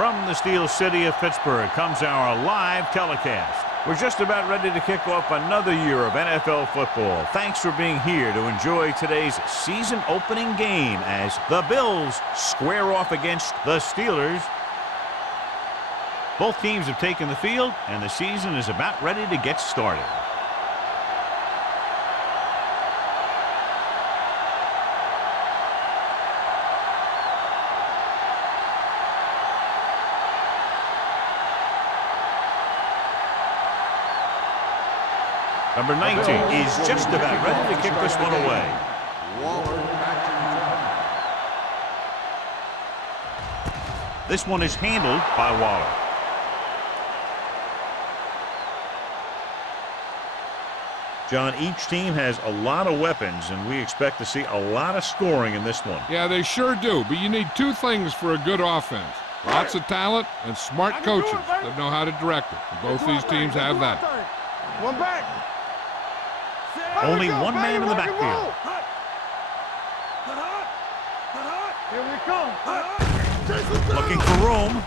From the Steel City of Pittsburgh comes our live telecast. We're just about ready to kick off another year of NFL football. Thanks for being here to enjoy today's season opening game as the Bills square off against the Steelers. Both teams have taken the field, and the season is about ready to get started. Number 19 is just about ready to kick this one away. This one is handled by Waller. John, each team has a lot of weapons, and we expect to see a lot of scoring in this one. Yeah, they sure do, but you need two things for a good offense. Lots of talent and smart coaches that know how to direct it. And both these teams have that. One back. Only one man in the backfield. Here we come. Looking for room.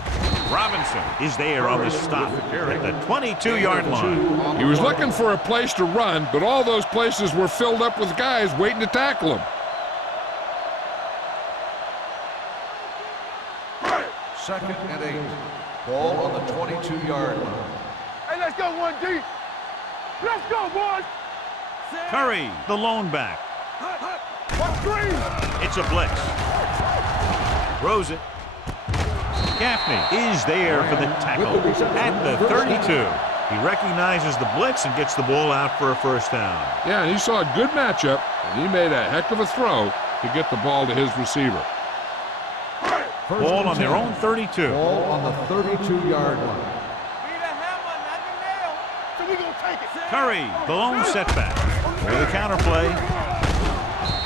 Robinson is there on the stop at the 22-yard line. He was looking for a place to run, but all those places were filled up with guys waiting to tackle him. Second and 8. Ball on the 22-yard line. Hey, let's go, 1D. Let's go, boys. Curry, the lone back. It's a blitz. Throws it. Gaffney is there for the tackle at the 32. He recognizes the blitz and gets the ball out for a first down. Yeah, and he saw a good matchup, and he made a heck of a throw to get the ball to his receiver. Ball on their own 32. Ball on the 32-yard line. Curry, the lone setback. With a counterplay.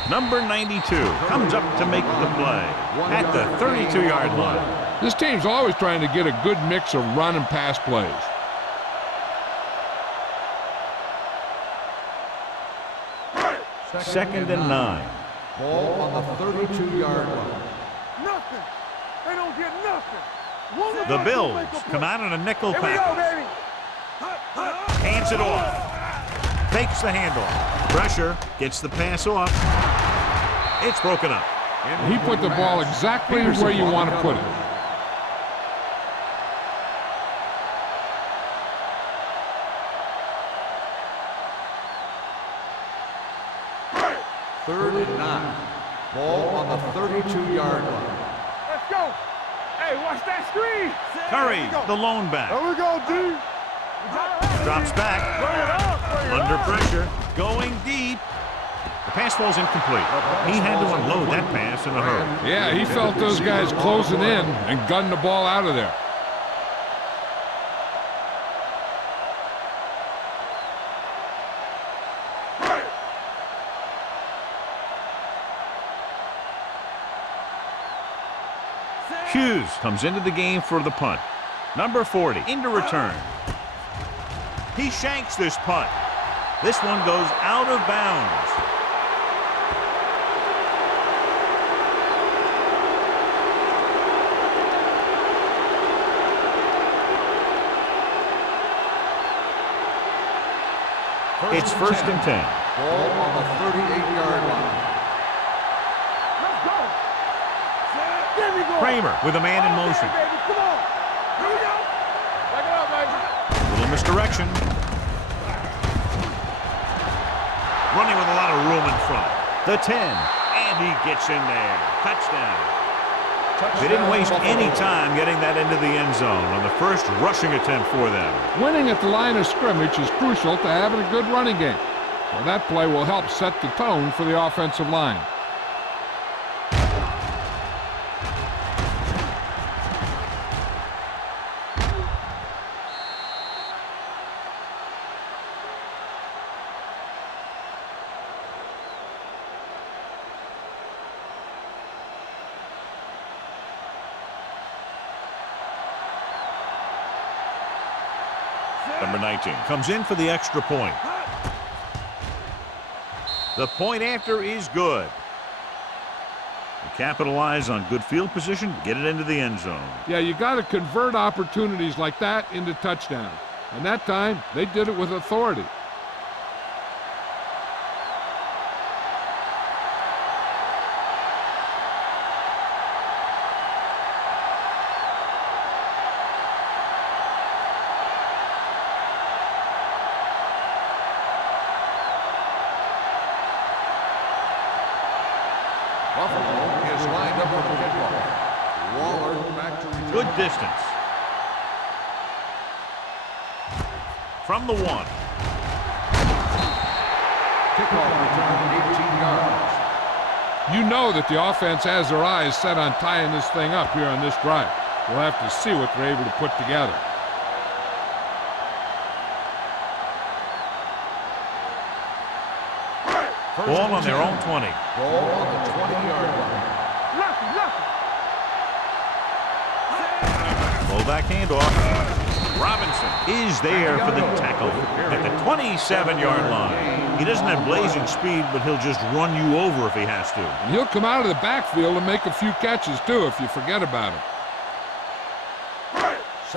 Number 92 comes up to make the play at the 32-yard line. This team's always trying to get a good mix of run and pass plays. Second and 9. Ball on the 32-yard line. Nothing. They don't get nothing. The Bills come out in a nickel package. Hands it off. Fakes the handoff. Pressure. Gets the pass off. It's broken up. And he put the ball exactly where you want to put it. Third and 9. Ball on the 32-yard line. Let's go. Hey, watch that screen. Curry, the lone back. There we go, D. Drops back. Under pressure. Going deep. The pass falls incomplete. He had to unload that pass in a hurry. Yeah, he felt those guys closing in and gunned the ball out of there. Hughes comes into the game for the punt. Number 40 into return. He shanks this punt. This one goes out of bounds. It's first and 10. Ball on the 38-yard line. Let's go. There we go. Kramer with a man in motion. Baby, come on. Here we go. Back it up, baby. Little misdirection. Running with a lot of room in front. The 10. And he gets in there. Touchdown. They didn't waste any time getting that into the end zone on the first rushing attempt for them. Winning at the line of scrimmage is crucial to having a good running game. So that play will help set the tone for the offensive line. Number 19 comes in for the extra point. The point after is good. Capitalize on good field position, get it into the end zone. Yeah, you got to convert opportunities like that into touchdowns. And that time, they did it with authority. Buffalo is lined up for the kickoff. Waller back to return. Good distance. From the 1. Kickoff return 18 yards. You know that the offense has their eyes set on tying this thing up here on this drive. We'll have to see what they're able to put together. Ball on their own 20. Ball on the 20-yard line. Roll back handoff. Robinson is there for the tackle at the 27-yard line. He doesn't have blazing speed, but he'll just run you over if he has to. And he'll come out of the backfield and make a few catches, too, if you forget about him.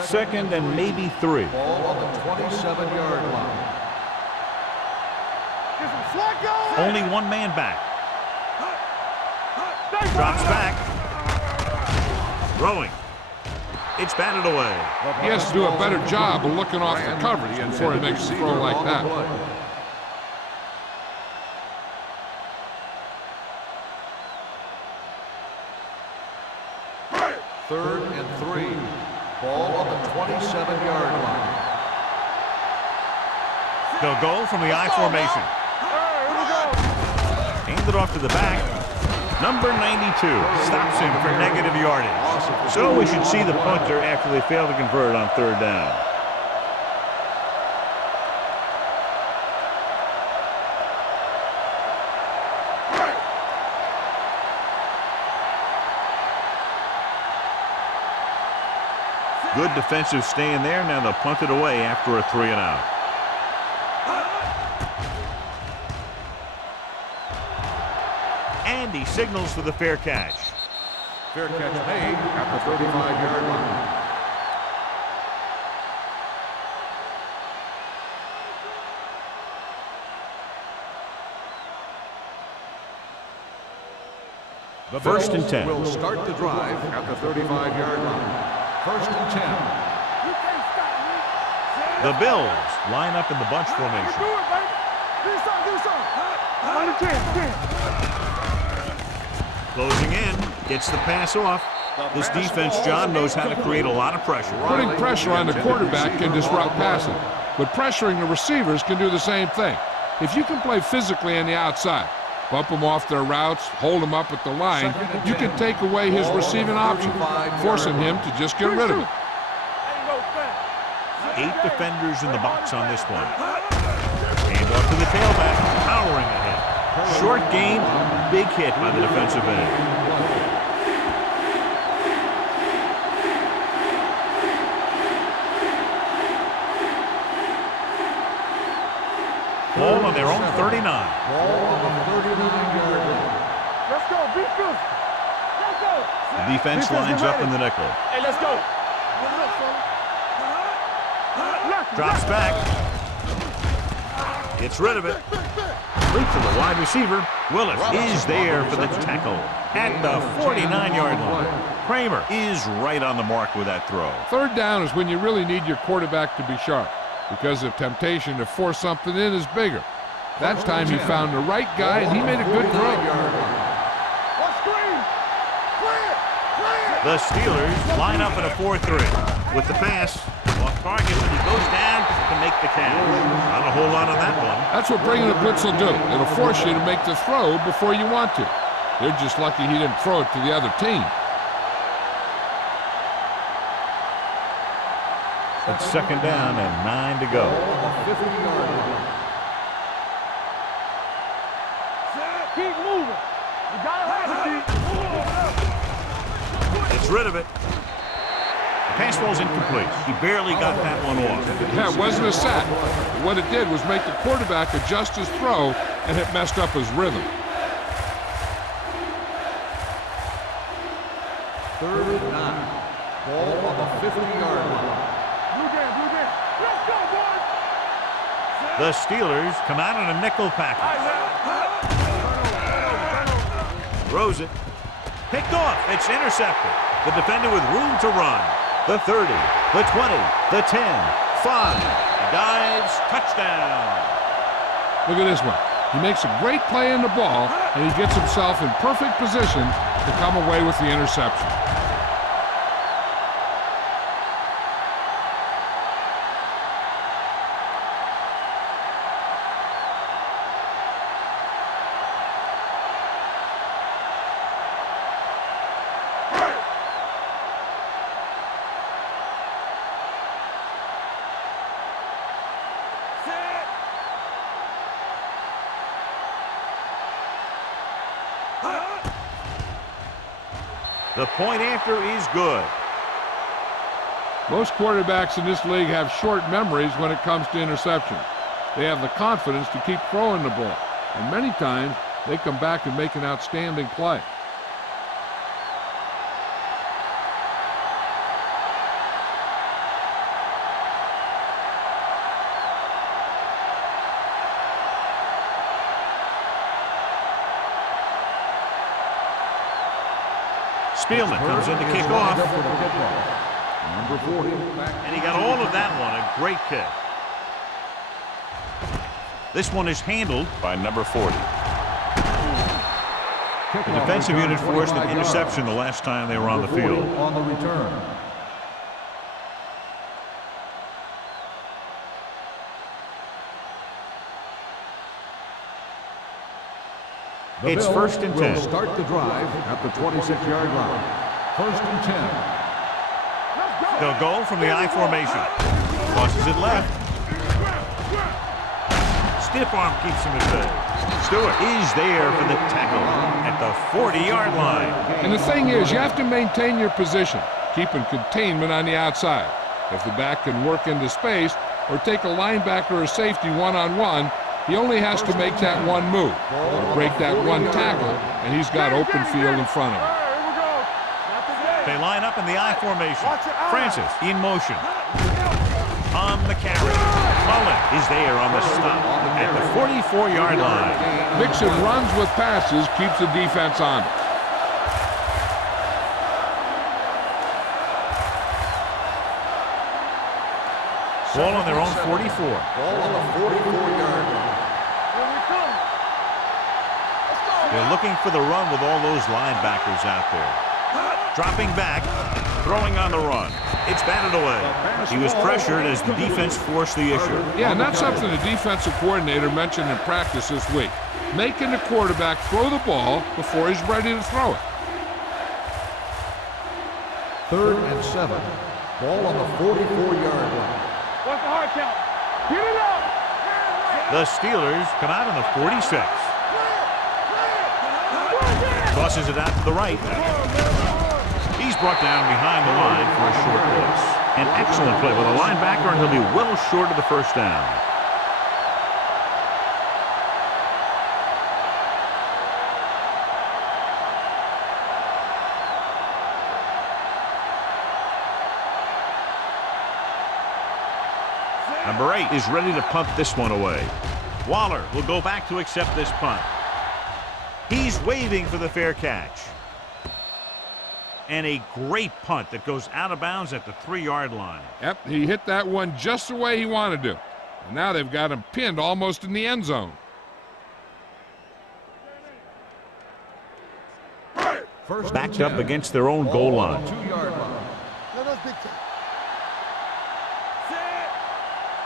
Second and maybe 3. Ball on the 27-yard line. Only one man back. Drops back. Throwing. It's batted away. He has to do a better job of looking off the coverage before he makes a throw like that. Third and 3. Ball on the 27-yard line. They'll go from the I formation. Hand it off to the back. Number 92 stops him for negative yardage. So we should see the punter after they fail to convert on 3rd down. Good defensive stand there. Now they'll punt it away after a 3-and-out. And he signals for the fair catch. Fair catch made at the 35-yard line. The First and 10. Will start the drive at the 35-yard line. First and 10. The Bills line up in the bunch formation. Closing in, gets the pass off. This defense, John, knows how to create a lot of pressure. Putting pressure on the quarterback can disrupt passing, but pressuring the receivers can do the same thing. If you can play physically on the outside, bump them off their routes, hold them up at the line, you can take away his receiving option, forcing him to just get rid of it. 8 defenders in the box on this one. Hand off to the tailback, powering ahead. Short gain, big hit by the defensive end. Ball on their own 39. Ball on the 39-yard line. Let's go, defense. Let's go. The defense lines up in the nickel. Hey, let's go. Drops back. Gets rid of it. Complete to the wide receiver. Willis is there for the tackle at the 49-yard line. Kramer is right on the mark with that throw. 3rd down is when you really need your quarterback to be sharp, because the temptation to force something in is bigger. That time he found the right guy and he made a good throw. The Steelers line up in a 4-3. With the pass, off target when he goes down to make the catch. Not a whole lot on that one. That's what bringing a blitz will do. It'll force you to make the throw before you want to. They're just lucky he didn't throw it to the other team. It's 2nd down and 9 to go. Keep moving. You gotta have it. Gets rid of it. The pass ball's incomplete. He barely got that one off. Yeah, it wasn't a sack. What it did was make the quarterback adjust his throw, and it messed up his rhythm. 3rd and 9. Ball on the 50-yard line. Let's go, boys. The Steelers come out in a nickel package. Throws it. Picked off. It's intercepted. The defender with room to run. The 30, the 20, the 10, 5. He dives. Touchdown. Look at this one. He makes a great play in the ball, and he gets himself in perfect position to come away with the interception. The point after is good. Most quarterbacks in this league have short memories when it comes to interceptions. They have the confidence to keep throwing the ball, and many times they come back and make an outstanding play. Spielman comes in to kick off. Number 40. And he got all of that one. A great kick. This one is handled by number 40. The defensive unit forced an interception the last time they were on the field. On the return. It's 1st and 10. Start the drive at the 26-yard line. 1st and 10. They'll go from the I formation. Crosses it left. Stiff arm keeps him at bay. Stewart is there for the tackle at the 40-yard line. And the thing is, you have to maintain your position, keeping containment on the outside. If the back can work into space or take a linebacker or safety one-on-one, he only has to make that one move, or break that one tackle, and he's got open field in front of him. They line up in the I formation. Francis in motion. On the carry. Mullen is there on the stop at the 44-yard line. Mixon runs with passes, keeps the defense on. Ball on their own 44. Ball on the 44-yard line. They're looking for the run with all those linebackers out there. Dropping back, throwing on the run. It's batted away. He was pressured as the defense forced the issue. Yeah, and that's something the defensive coordinator mentioned in practice this week. Making the quarterback throw the ball before he's ready to throw it. 3rd and 7. Ball on the 44-yard line. What's the hard count? Get it up! The Steelers come out on the 46. Tosses it out to the right. He's brought down behind the line for a short loss. An excellent play with a linebacker, and he'll be well short of the first down. Number 8 is ready to punt this one away. Waller will go back to accept this punt. He's waving for the fair catch. And a great punt that goes out of bounds at the 3-yard line. Yep, he hit that one just the way he wanted to. And now they've got him pinned almost in the end zone. Backed up against their own goal line. 2-yard line.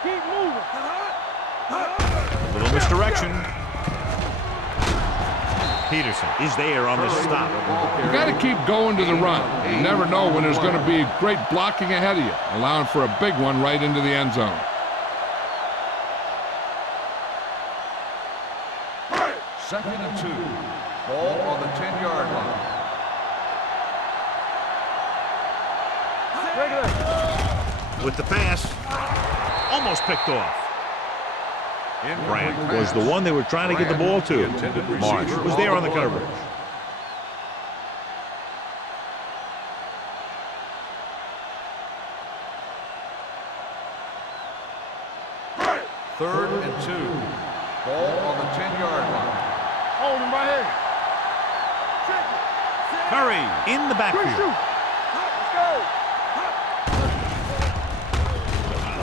Keep moving. A little misdirection. Peterson is there on the stop. You got to keep going to the run. You never know when there's going to be great blocking ahead of you, allowing for a big one right into the end zone. 2nd and 2. Ball on the 10-yard line. With the pass, almost picked off. Grant was the one they were trying to get the ball to. Marsh was there on the coverage. Ball on the 10-yard line. Hold him right here. Check it. Curry in the backfield. Let's go.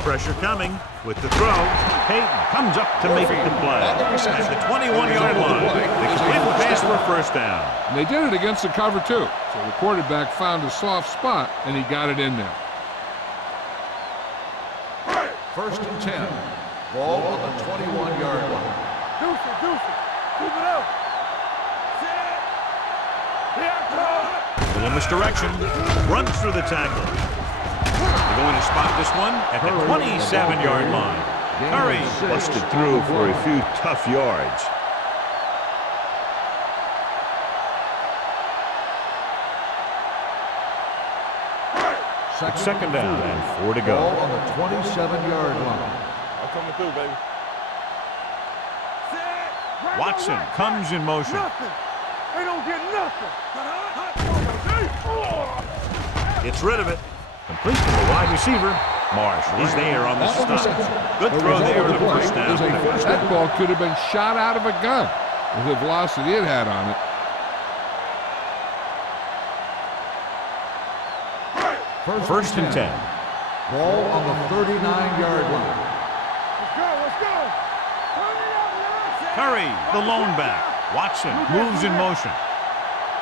Pressure coming with the throw. Peyton comes up to make the play. At the 21-yard line, they complete the pass for a first down. And they did it against the cover, too. So the quarterback found a soft spot, and he got it in there. First and 10. Ball on the 21-yard line. Deuce it. Keep it up. A little misdirection. Runs through the tackle. They're going to spot this one at the 27-yard line. Curry busted through for a few tough yards. Second down and 4 to go. Ball on the 27-yard line. I'm coming through, baby. Watson comes in motion. Nothing. They don't get nothing. Gets rid of it. Complete to the wide receiver. Marshall is there on the stop. Good throw there to the first down. That ball could have been shot out of a gun with the velocity it had on it. First and 10. Ball on the 39-yard line. Let's go. Turn it up, man. Curry, the lone back. Watson moves in motion.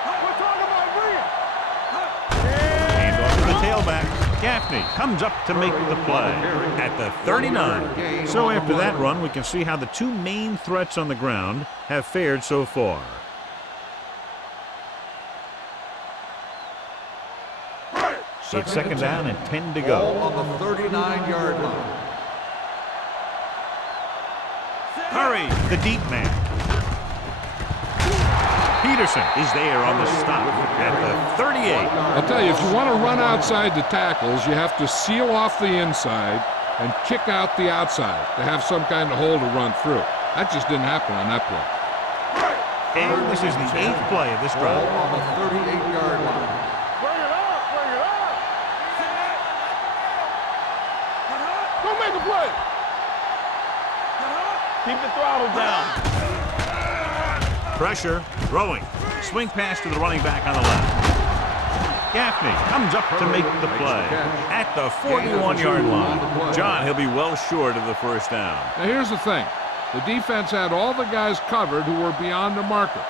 We're talking about Bria. Hand off to the tailback. Gaffney comes up to make the play at the 39. So after that run, we can see how the two main threats on the ground have fared so far. It's second down and 10 to Ball go. on the 39-yard line. Curry, the deep man. Peterson is there on the stop at the 38. I'll tell you, if you want to run outside the tackles, you have to seal off the inside and kick out the outside to have some kind of hole to run through. That just didn't happen on that play. And this is the 8th play of this Ball drive. on the 38-yard line. Bring it up. Go make a play. Keep the throttle down. Pressure, throwing. Swing pass to the running back on the left. Gaffney comes up to make the play at the 41-yard line. John, he'll be well short of the first down. Now here's the thing. The defense had all the guys covered who were beyond the marker.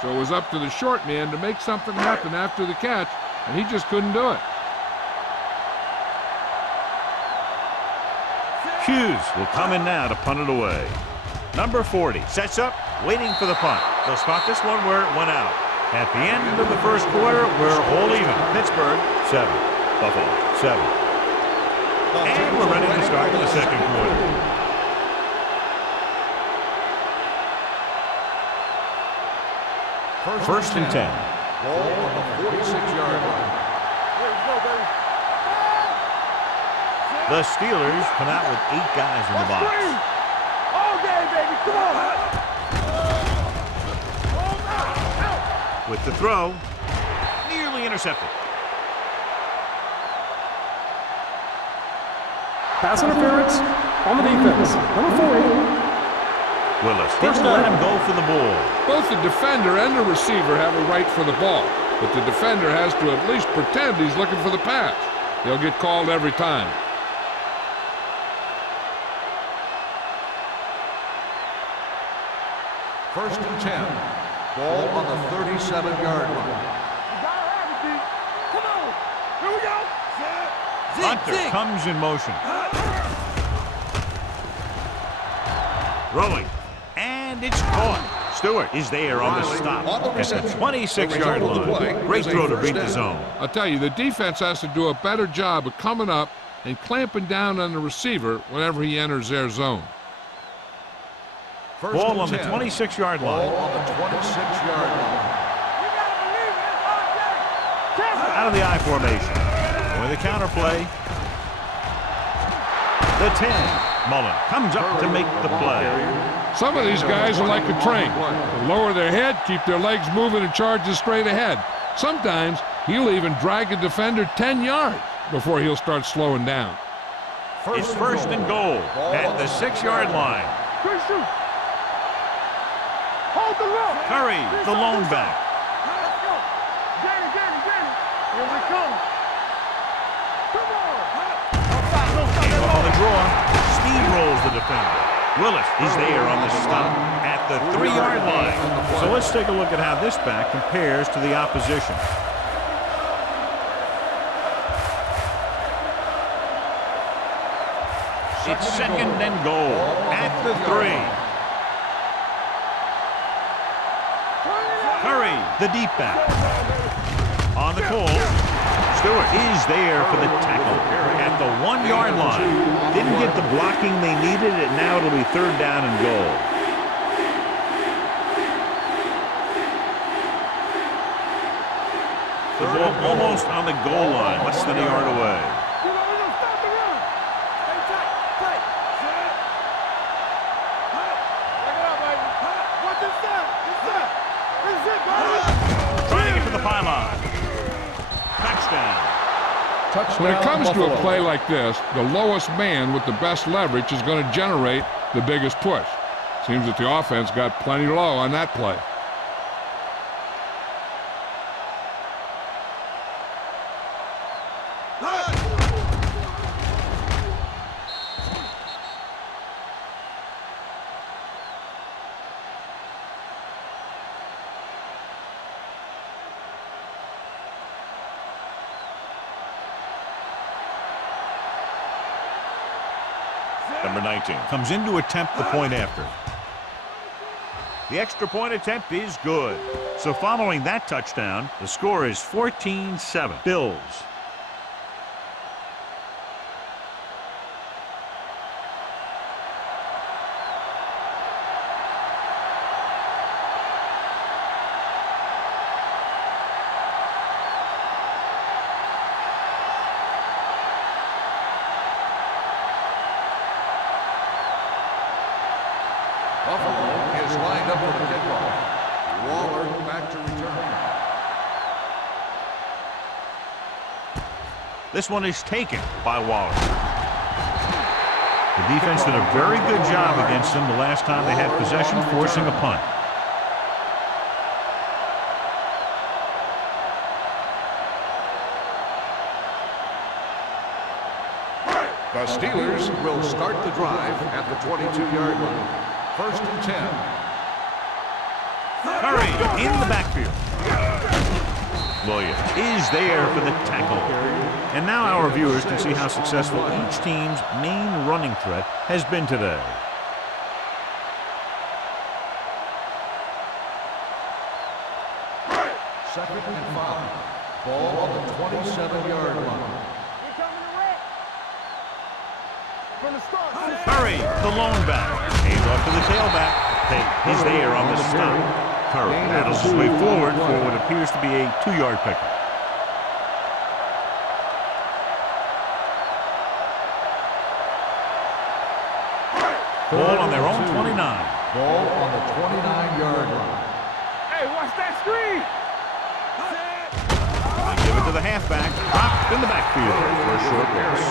So it was up to the short man to make something happen after the catch, and he just couldn't do it. Hughes will come in now to punt it away. Number 40 sets up, waiting for the punt. They'll spot this one where it went out. At the end of the first quarter, we're all even. Pittsburgh, 7. Buffalo, 7. And we're ready to start the second quarter. First and 10. Ball on the 46-yard line. Let's go, baby. The Steelers come out with 8 guys in the box. All day, baby. Come on. With the throw, nearly intercepted. Pass interference on the defense. Number 40. Willis didn't let him go for the ball. Both the defender and the receiver have a right for the ball, but the defender has to at least pretend he's looking for the pass. He'll get called every time. First and 10. Ball on the 37-yard line. Come on. Here we go. Hunter comes in motion. Throwing. And it's caught. Stewart is there on the stop at the 26-yard line. Great throw to beat the zone. I'll tell you, the defense has to do a better job of coming up and clamping down on the receiver whenever he enters their zone. First Ball and on the 10. 26-yard Ball line. on the 26-yard line. Out of the I formation. With a counter play. The 10. Mullen comes up to make the play. Some of these guys are like a train. They lower their head, keep their legs moving, and charge straight ahead. Sometimes he'll even drag a defender 10 yards before he'll start slowing down. It's first and goal at the 6-yard line. Curry, the lone back. Let's go. Danny. Here we come. Come on. Came up on the draw. Steamrolls the defender. Willis is there on the stop at the 3-yard line. So let's take a look at how this back compares to the opposition. It's second and goal at the 3. Curry, the deep back. On the call, Stewart is there for the tackle at the 1-yard line. Didn't get the blocking they needed, and now it'll be 3rd down and goal. The ball almost on the goal line, less than a yard away. Trying to get to the pylon. Touchdown. When it comes to a play like this, the lowest man with the best leverage is going to generate the biggest push. Seems that the offense got plenty low on that play. Number 19 comes in to attempt the point after. The extra point attempt is good. So following that touchdown, the score is 14-7. Bills. Buffalo is lined up for the kickoff. Waller back to return. This one is taken by Waller. The defense did a very good job against them the last time they had possession, forcing a punt. The Steelers will start the drive at the 22-yard line. 1st and 10. Curry in the backfield. Williams is there for the tackle. And now our viewers can see how successful each team's main running threat has been today. Second and 5. Ball on the 27-yard line. Curry, the lone back. Hands off to the tailback. Tate is there on the stop. Curry battles his way forward for what appears to be a 2-yard pickup. Ball on their own 29. Ball on the 29-yard line. Hey, watch that screen. They give it to the halfback. Dropped in the backfield for a short loss.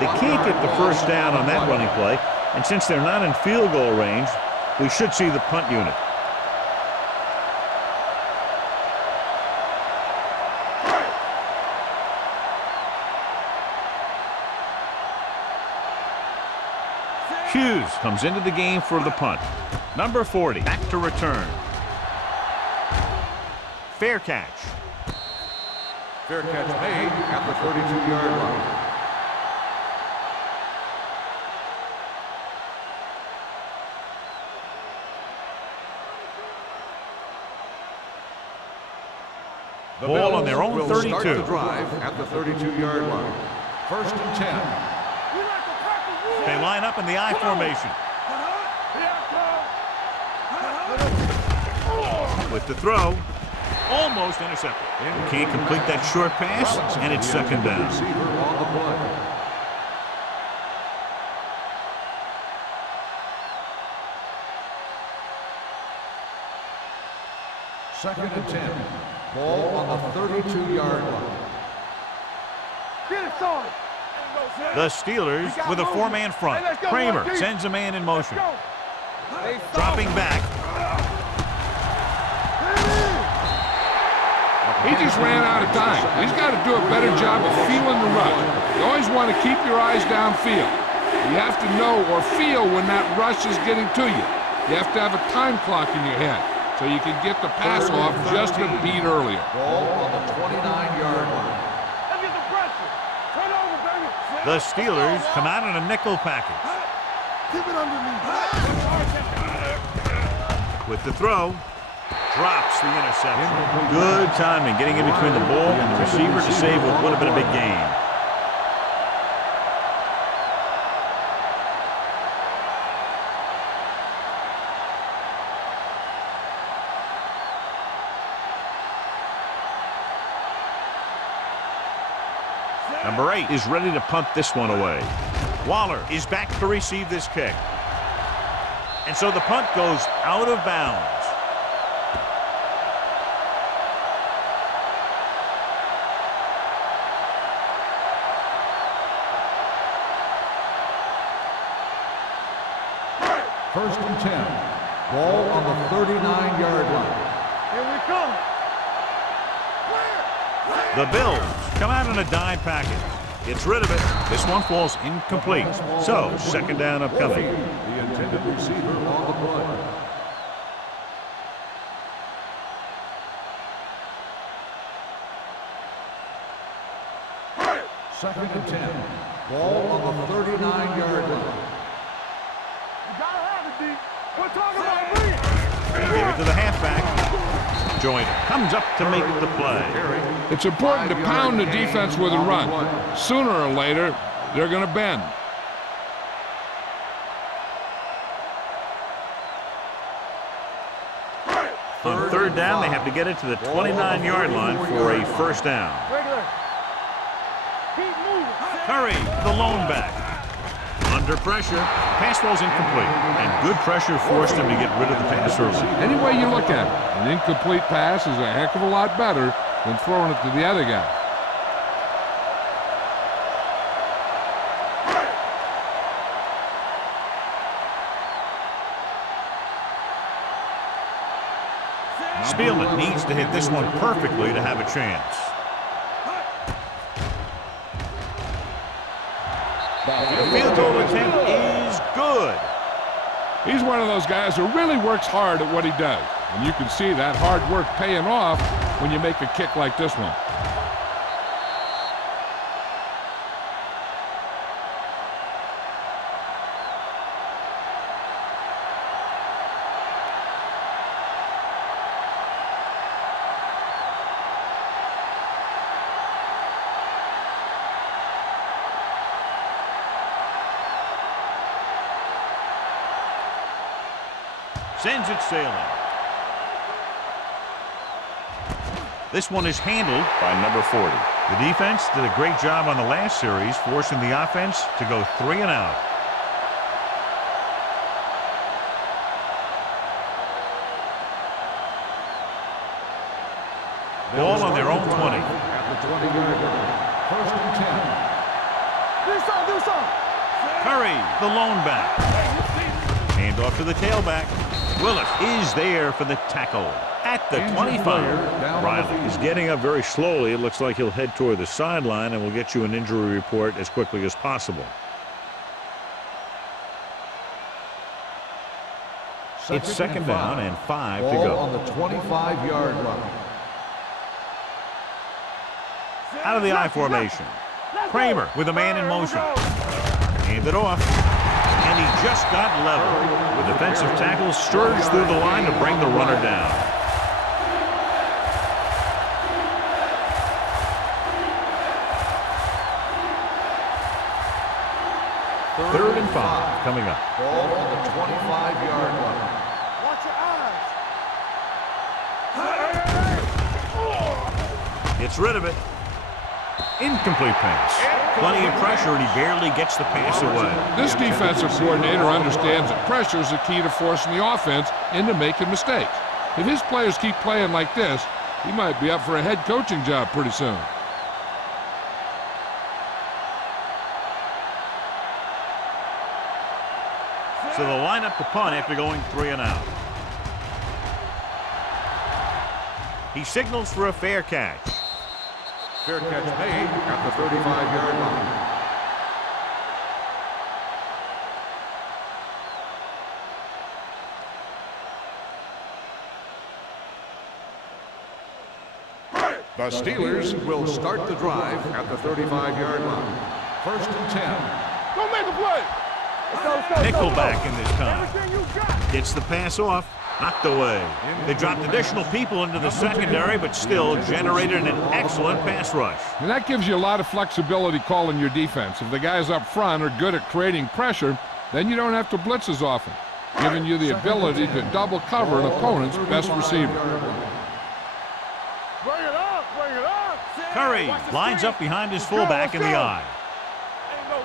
They can't get the first down on that running play, and since they're not in field goal range, we should see the punt unit. Hughes comes into the game for the punt. Number 40, back to return. Fair catch. Fair catch made at the 32-yard line. The ball on their own 32. Start the drive at the 32-yard line. 1st and 10. They line up in the I formation. With the throw, almost intercepted. They can't complete that short pass, and it's 2nd down. Receiver on the play. Second and 10. Ball on the 32-yard line. Get it, son. The Steelers with a 4-man front. Kramer sends a man in motion. Dropping back. he's ran out of time. He's got to do a better job of feeling the rush. You always want to keep your eyes downfield. You have to know or feel when that rush is getting to you. You have to have a time clock in your head so you can get the pass off just a beat earlier. Ball on the 29-yard line. Let's get the pressure. Turn over, baby. The Steelers come out in a nickel package. Keep it underneath. With the throw, drops the interception. Good timing, getting in between the ball and the receiver to save what would have been a big gain. Number 8 is ready to punt this one away. Waller is back to receive this kick. And so the punt goes out of bounds. First and 10. Ball on the 39-yard line. Here we come. The Bills come out in a dime package. Gets rid of it. This one falls incomplete. So, second down upcoming. The intended receiver on the play. Second and 10. Ball on the 39-yard line. You gotta have it, D. We're talking about me. Give it to the halfback. Joyner comes up to make the play. It's important to pound the defense with a run. Sooner or later, they're going to bend. On third down, they have to get it to the 29-yard line for a first down. Regular. Keep moving. Curry, the lone back. Under pressure, pass falls incomplete, and good pressure forced him to get rid of the pass early. Any way you look at it, an incomplete pass is a heck of a lot better than throwing it to the other guy. Spielman needs to hit this one perfectly to have a chance. The field goal attempt is good. He's one of those guys who really works hard at what he does. And you can see that hard work paying off when you make a kick like this one. Sends it sailing. This one is handled by number 40. The defense did a great job on the last series, forcing the offense to go 3 and out. Ball on their own 20. At the 20-yard line. First and 10. Do something. Curry, the lone back. Hand off to the tailback. Willis is there for the tackle at the 25. Riley is getting up very slowly. It looks like he'll head toward the sideline, and we'll get you an injury report as quickly as possible. It's second down and 5 to Ball go. on the 25-yard line. Out of the I formation. Kramer with a man in motion. Hand it off. And he just got level. The defensive tackle surged through the line to bring the runner down. Third and 5 coming up. Ball on the 25-yard line. Watch your eyes. Gets rid of it. Incomplete pass. Plenty of pressure, and he barely gets the pass away. This defensive coordinator understands that pressure is the key to forcing the offense into making mistakes. If his players keep playing like this, he might be up for a head coaching job pretty soon. So they'll line up the punt after going 3 and out. He signals for a fair catch. Fair catch made at the 35-yard line. The Steelers will start the drive at the 35-yard line. 1st and 10. Go make a play. Nickelback in this time. Gets the pass off. Knocked away. They dropped additional people into the secondary, but still generated an excellent pass rush. And that gives you a lot of flexibility calling your defense. If the guys up front are good at creating pressure, then you don't have to blitz as often, giving you the ability to double cover an opponent's best receiver. Bring it up, bring it up. Curry lines up behind his fullback in the eye. Ain't no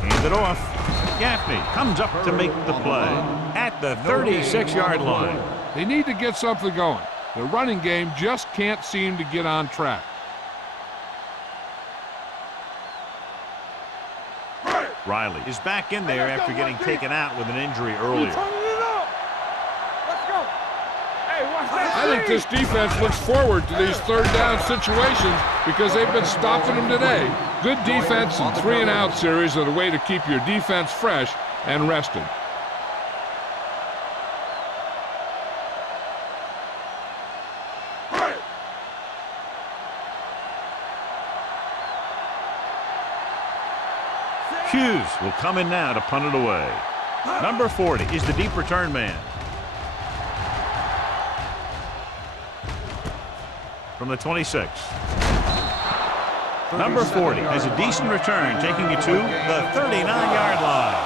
thing. Hand it off. Gaffney comes up to make the play at the 36-yard line. They need to get something going. The running game just can't seem to get on track. Riley is back in there after getting taken out with an injury earlier. I think this defense looks forward to these third-down situations because they've been stopping them today. Good defense and 3-and-out series are the way to keep your defense fresh and rested. Hughes will come in now to punt it away. Number 40 is the deep return man. From the 26. Number 40 has a decent return, taking you to the 39-yard line.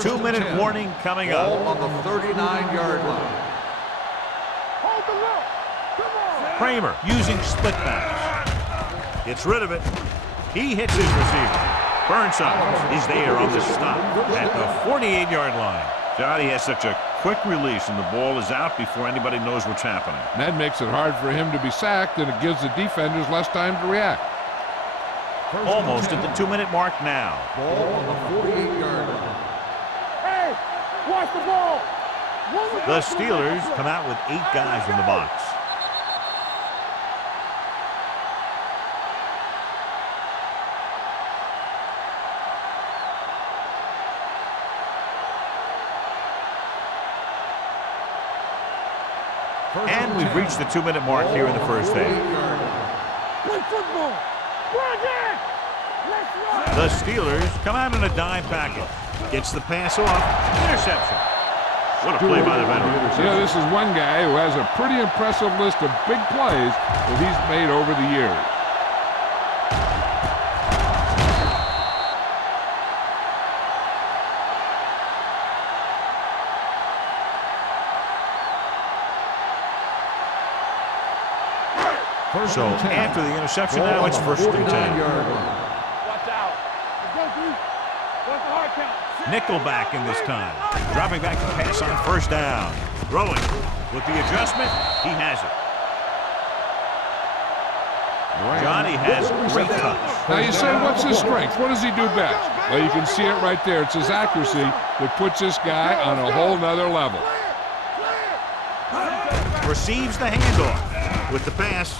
Two-minute warning coming up. Ball on the 39-yard line. Hold the look. Come on. Kramer using split pass. Gets rid of it. He hits his receiver. Burnside is there on the stop at the 48-yard line. Johnny has such a quick release, and the ball is out before anybody knows what's happening. And that makes it hard for him to be sacked, and it gives the defenders less time to react. Almost at the 2-minute mark now. Ball on the 48-yard line. Hey, watch the ball. The Steelers come out with 8 guys in the box. And we've reached the 2-minute mark here in the first half. Play football. Run it. Let's run. The Steelers come out in a dime package. Gets the pass off. Interception. What a play by the veteran. You know, this is one guy who has a pretty impressive list of big plays that he's made over the years. So after the interception, now it's 1st and 10. Watch out. Let's go, dude. What's the hard count? Nickelback in this time. Dropping back to pass on 1st down. Throwing. With the adjustment, he has it. Johnny has great touch. Now you say, what's his strength? What does he do best? Well, you can see it right there. It's his accuracy that puts this guy on a whole nother level. Receives the handoff. With the pass.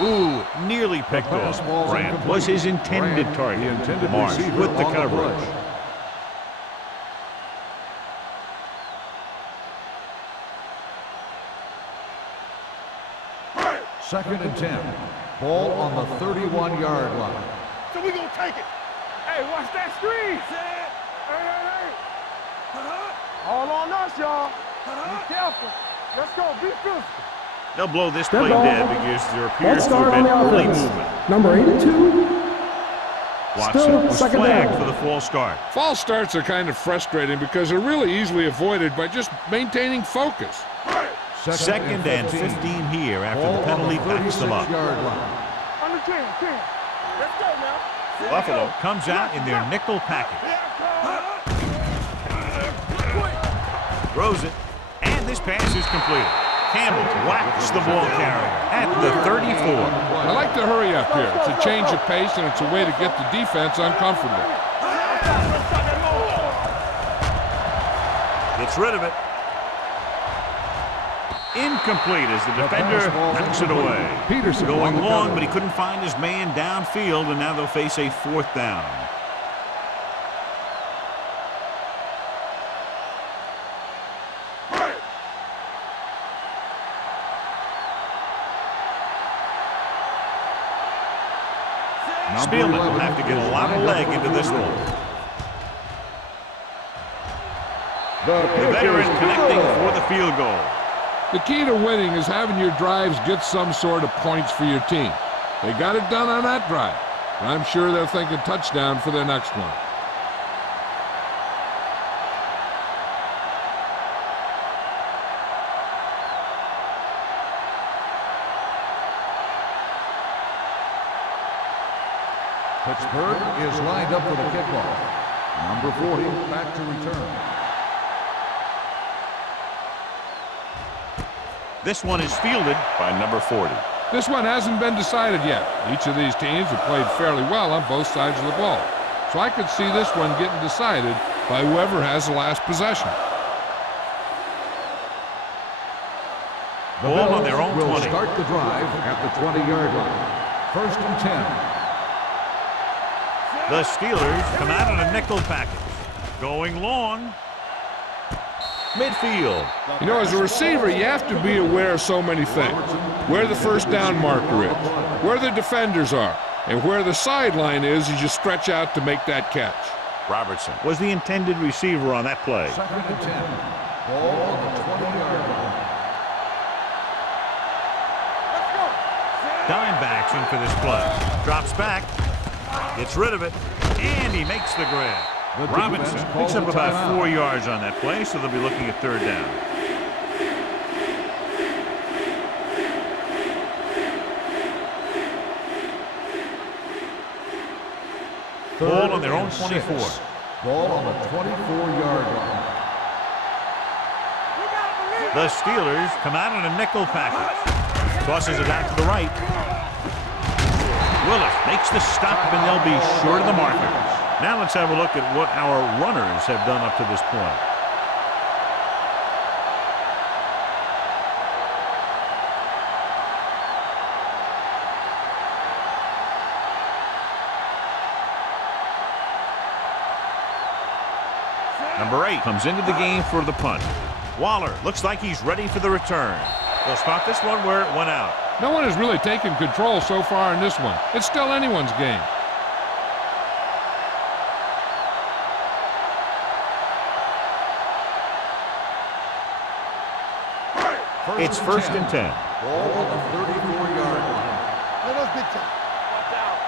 Ooh, nearly picked off. Grant was his intended target. Marsh with the coverage. Second and 10. Ball on the 31-yard line. So we gonna take it. Hey, watch that screen. Hey. All on us, y'all. Be careful. Let's go. Be physical. They'll blow this Step play ball. dead because there appears to Start have on been the early offense. movement. Number 82. Watson Still was second flagged down. for the false start. False starts are kind of frustrating because they're really easily avoided by just maintaining focus. Second and 15 here after the penalty backs them up. Under 10. Let's go now. Buffalo comes out in their nickel package. Throws it, and this pass is completed. Campbell whacks the ball carrier at the 34. I like to hurry up here. It's a change of pace, and it's a way to get the defense uncomfortable. Gets rid of it. Incomplete as the defender knocks it away. Peterson going long, but he couldn't find his man downfield, and now they'll face a 4th down. Spielman will have to get a lot of leg into this one. The veteran connecting for the field goal. The key to winning is having your drives get some sort of points for your team. They got it done on that drive. And I'm sure they're thinking touchdown for their next one. Pittsburgh is lined up for the kickoff. Number 40 back to return. This one is fielded by number 40. This one hasn't been decided yet. Each of these teams have played fairly well on both sides of the ball. So I could see this one getting decided by whoever has the last possession. The Ball Bills on their own will 20. start the drive at the 20-yard line. 1st and 10. The Steelers come out on a nickel package. Going long. Midfield. You know, as a receiver, you have to be aware of so many things. Where the first down marker is, where the defenders are, and where the sideline is as you stretch out to make that catch. Robertson was the intended receiver on that play. 2nd and 10. Ball on the 20-yard line. Dimebacks in for this play. Drops back. Gets rid of it. And he makes the grab. Robinson picks up about 4 yards on that play, so they'll be looking at 3rd down. Ball on their own 24. Ball on the 24-yard line. The Steelers come out in a nickel package. Tosses it out to the right. Willis makes the stop, and they'll be short of the marker. Now let's have a look at what our runners have done up to this point. Number 8 comes into the game for the punt. Waller looks like he's ready for the return. They'll spot this one where it went out. No one has really taken control so far in this one. It's still anyone's game. It's 1st and 10. Ball on the 34-yard line. Let us big time. Watch out.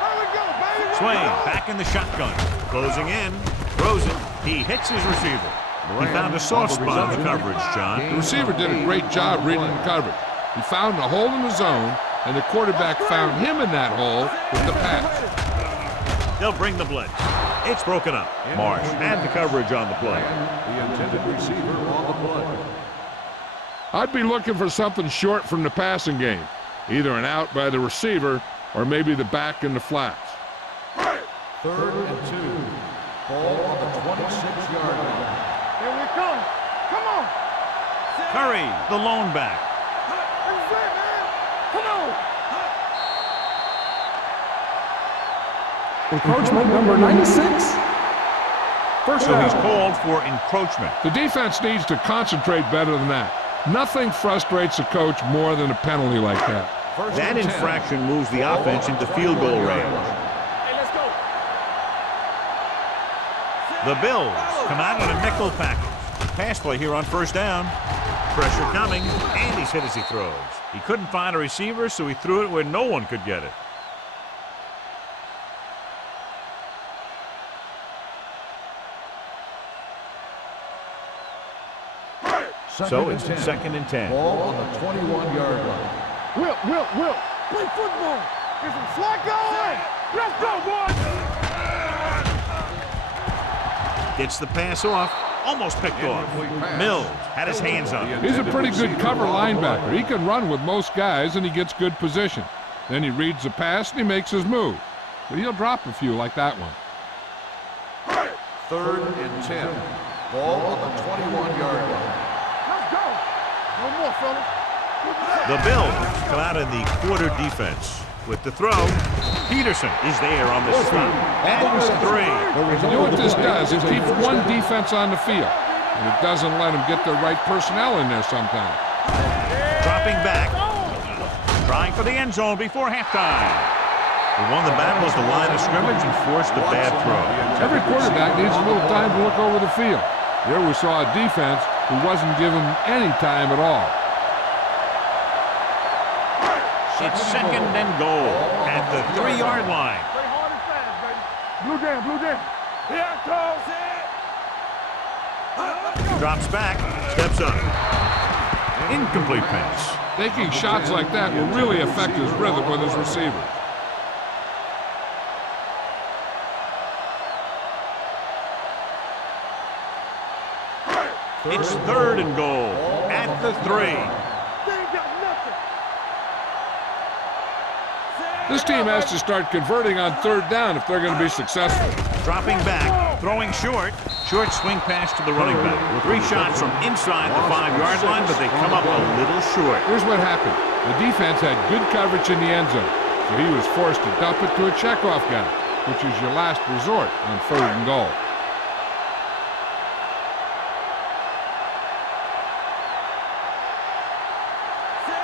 There we go, baby. Swain back in the shotgun. Closing in. Throws it. He hits his receiver. He found a soft spot in the coverage, John. The receiver did a great job reading the coverage. He found a hole in the zone, and the quarterback found him in that hole with the pass. They'll bring the blitz. It's broken up. Marsh had the coverage on the play. The intended receiver on the play. I'd be looking for something short from the passing game, either an out by the receiver or maybe the back in the flats. 3rd and 2. Ball on the 26-yard line. Here we come. Come on. Curry, the lone back. That's it, man. Come on. Encroachment number 96. First So he's down. called for encroachment. The defense needs to concentrate better than that. Nothing frustrates a coach more than a penalty like that. That infraction moves the offense into field goal range. Hey, let's go. The Bills come out in a nickel package. Pass play here on 1st down. Pressure coming, and he's hit as he throws. He couldn't find a receiver, so he threw it where no one could get it. So it's 2nd and 10. Ball on the 21-yard line. Will. Play football. Get some slack going. Let's go, boys. Gets the pass off. Almost picked off. Mills had his hands on it. He's a pretty good cover linebacker. He can run with most guys, and he gets good position. Then he reads the pass, and he makes his move. But he'll drop a few like that one. 3rd and 10. Ball on the 21-yard line. Let's go. No more, fellas. The Bills come out in the quarter defense. With the throw, Peterson is there on the stop. At the 3. You know what this does? It keeps one defense on the field, and it doesn't let them get the right personnel in there sometimes. Dropping back, trying for the end zone before halftime. He won the battle at the line of scrimmage and forced a bad throw. Every quarterback needs a little time to look over the field. Here we saw a defense who wasn't given any time at all. It's 2nd and goal at the 3-yard line. Play hard and fast, baby. Blue jam, blue jam. Here it comes. Drops back, steps up. Incomplete pass. Taking shots like that will really affect his rhythm with his receivers. It's 3rd and goal at the 3. They ain't got nothing. This team has to start converting on 3rd down if they're going to be successful. Dropping back, throwing short. Short swing pass to the running back. 3 shots from inside the 5-yard line, but they come up a little short. Here's what happened. The defense had good coverage in the end zone, so he was forced to dump it to a checkoff guy, which is your last resort on 3rd and goal.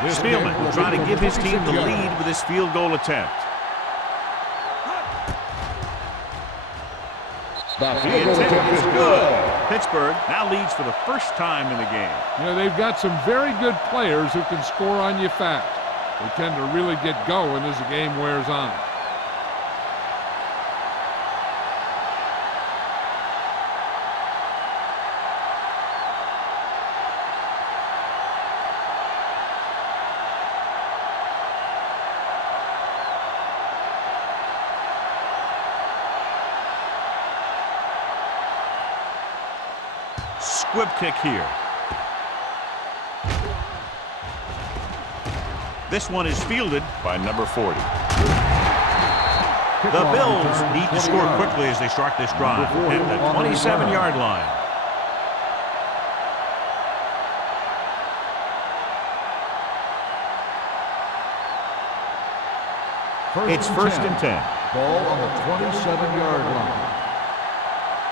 Spielman will try to give his team the lead with his field goal attempt. The attempt is good. Pittsburgh now leads for the first time in the game. You know, they've got some very good players who can score on you fast. They tend to really get going as the game wears on. Squib kick here. This one is fielded by number 40. The Bills need to score quickly as they start this drive at the 27-yard line. It's 1st and 10. Ball on the 27-yard line.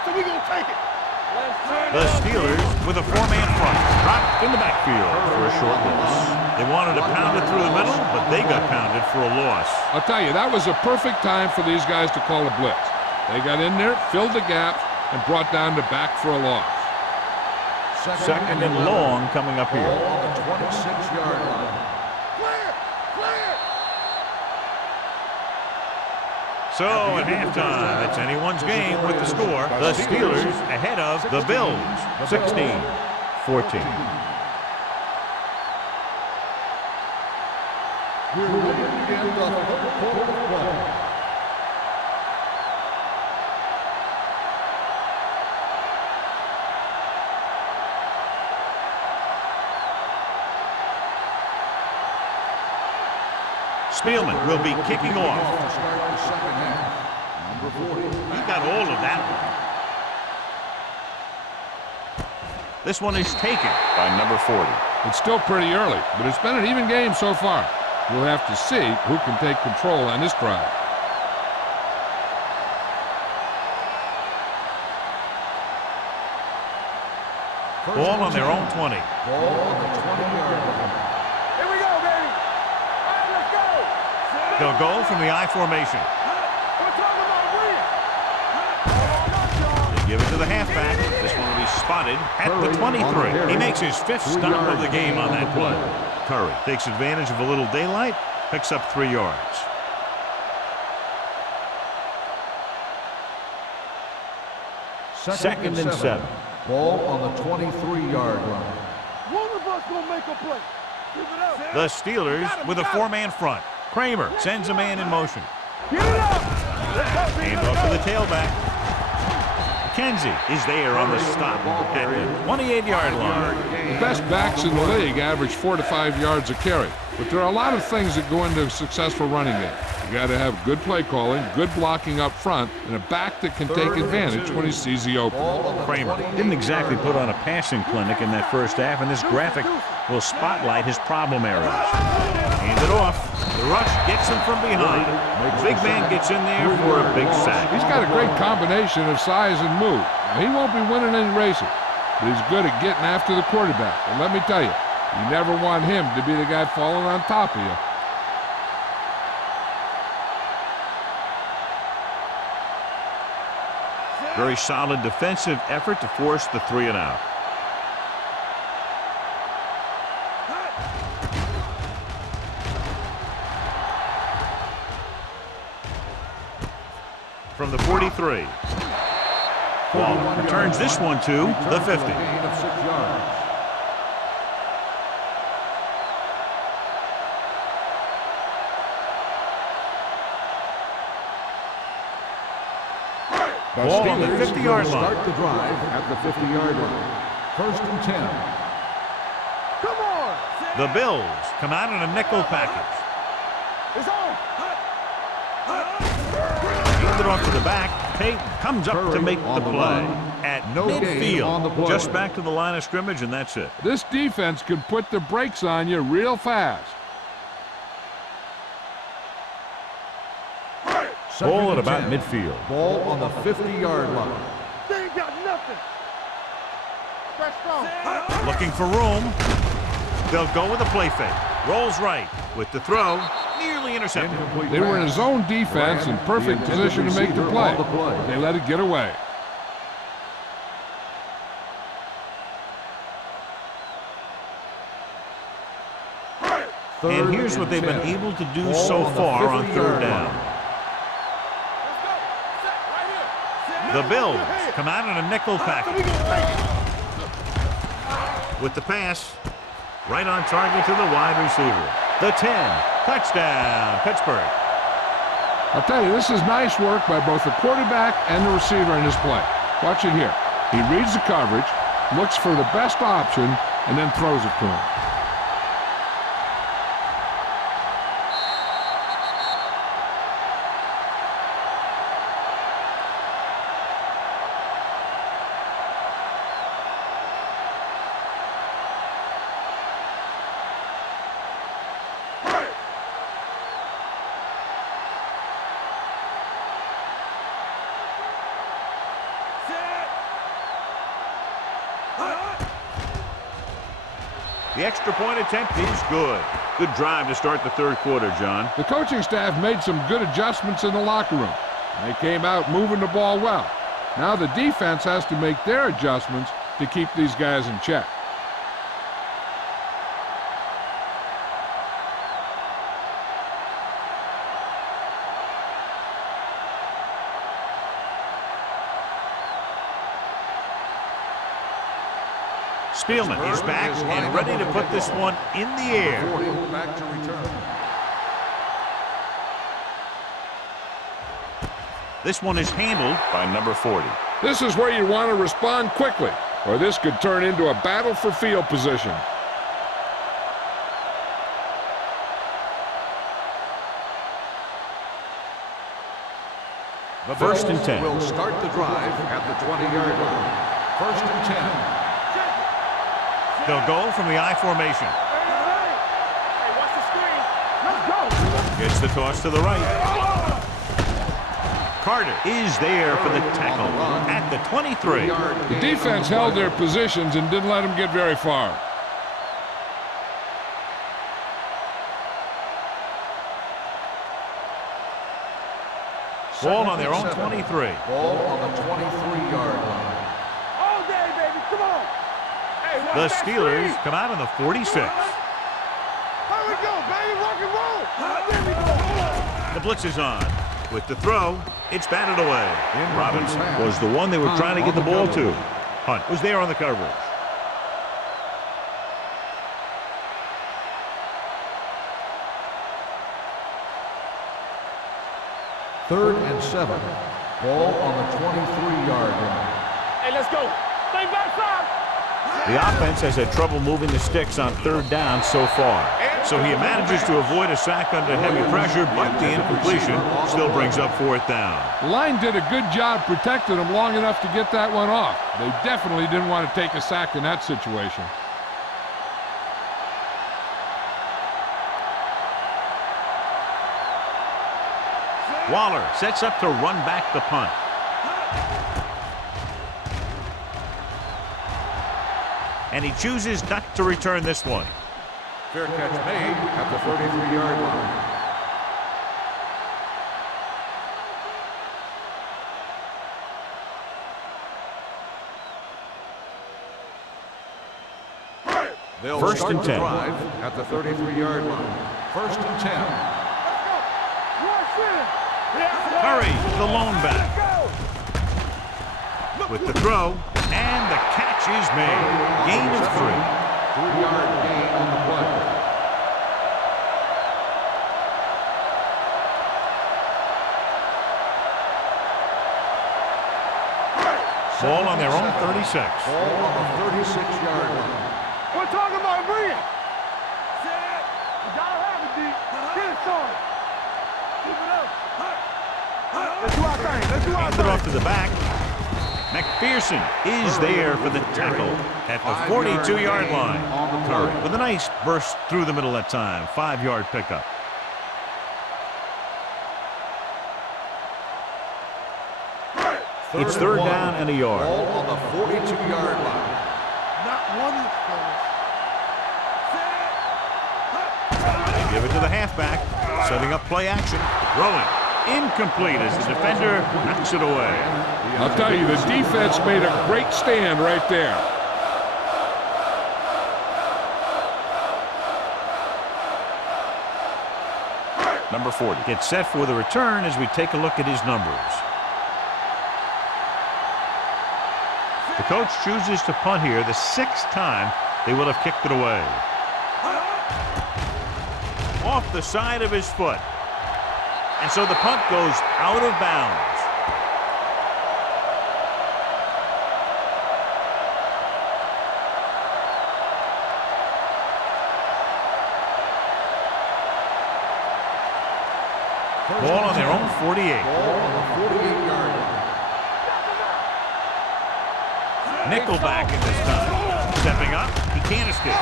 So we gonna take it. The Steelers with a 4-man front, dropped in the backfield for a short loss. They wanted to pound it through the middle, but they got pounded for a loss. I'll tell you, that was a perfect time for these guys to call a blitz. They got in there, filled the gaps, and brought down the back for a loss. 2nd and long coming up here. Ball on the 26-yard line. So at halftime, it's anyone's game with the score. The Steelers ahead of the Bills, 16-14. We're ready to begin the 3rd quarter of play. Spielman will be kicking off. To start the second half. Number 40. He got all of that one. This one is taken by number 40. It's still pretty early, but it's been an even game so far. We'll have to see who can take control on this drive. Ball on their own 20. Ball on the 20-yard line. Here we go, baby. All right, let's go. They'll go from the I formation. We're talking about win. They give it to the halfback. This one will be spotted at the 23. He makes his 5th stop of the game on that play. Curry takes advantage of a little daylight, picks up 3 yards. Second and 7. Ball on the 23-yard line. One of us gonna make a play. Give it up. The Steelers with a 4-man front. Kramer sends a man in motion. Get it up. Hand off to the tailback. McKenzie is there on the stop at the 28-yard line. The best backs in the league average 4 to 5 yards a carry, but there are a lot of things that go into a successful running game. You got to have good play calling, good blocking up front, and a back that can take advantage when he sees the open. Kramer didn't exactly put on a passing clinic in that first half, and this graphic will spotlight his problem areas. Hand it off. The rush gets him from behind. Big man gets in there for a big sack. He's got a great combination of size and move. Now, he won't be winning any races, but he's good at getting after the quarterback. And let me tell you, you never want him to be the guy falling on top of you. Very solid defensive effort to force the 3-and-out. From the 43. Waller returns this one to the 50. Ball on the 50-yard line. Start the drive at the 50-yard line. 1st and 10. Come on. The Bills come out in a nickel package. It's on. Hand it off to the back. Payton comes up to make the play at midfield. Just back to the line of scrimmage, and that's it. This defense can put the brakes on you real fast. Ball at about midfield. Ball on the 50-yard line. They ain't got nothing. Stretch strong. Looking for room. They'll go with a play fake. Rolls right with the throw. Nearly intercepted. They were in a zone defense in perfect position to make the play. They let it get away. And here's what they've been able to do so far on 3rd down. The Bills come out in a nickel package. With the pass, right on target to the wide receiver. The 10, touchdown, Pittsburgh. I'll tell you, this is nice work by both the quarterback and the receiver in his play. Watch it here. He reads the coverage, looks for the best option, and then throws it to him. The extra point attempt is good. Good drive to start the 3rd quarter, John. The coaching staff made some good adjustments in the locker room. They came out moving the ball well. Now the defense has to make their adjustments to keep these guys in check. Spielman is back and ready to put this one in the air. Back to return. This one is handled by number 40. This is where you want to respond quickly, or this could turn into a battle for field position. The 1st and Bills 10. will start the drive at the 20-yard line. 1st and 10. They'll go from the I formation. Hey, watch the screen. Let's go. Gets the toss to the right. Carter is there for the tackle at the 23. The defense held their positions and didn't let them get very far. Ball on their own 23. Ball on the 23-yard line. All day, baby. Come on. Hey, watch The that Steelers screen. come out on the 46. Here we go, baby. Rock and roll. There we go. The blitz is on. With the throw, it's batted away. Robinson was the one they were trying to get the ball to. Hunt was there on the coverage. Third and 7. Ball on the 23-yard line. Hey, let's go. Stay back, son. The offense has had trouble moving the sticks on third down so far. So he manages to avoid a sack under heavy pressure, but the incompletion still brings up fourth down. The line did a good job protecting him long enough to get that one off. They definitely didn't want to take a sack in that situation. Waller sets up to run back the punt. And he chooses not to return this one. Fair catch made at the 33-yard line. They'll First and 10. Drive at the 33-yard line. First and 10. Curry, the lone back. With the throw, and the catch is made. Gain of 3. 3-yard gain on the play. Ball on their own 36. Ball on the 36-yard line. We're talking about bring it. You gotta have it, D. Get it started. Keep it up. Let's do our thing. Let's do our Hand it off to the back. McPherson is there for the tackle at the 42-yard line. Curry with a nice burst through the middle that time. 5-yard pickup. It's third down and a yard. Ball on the 42-yard line. Not one of They give it to the halfback. Setting up play action. Throwing. Incomplete as the defender knocks it away. I'll tell you, the defense made a great stand right there. Number 40 gets set for the return as we take a look at his numbers. The coach chooses to punt here the 6th time they will have kicked it away. Off the side of his foot. And so the punt goes out of bounds. Ball on their own 48. Ball on the 48-yard line. Nickelback in this time. Stepping up, he can't escape.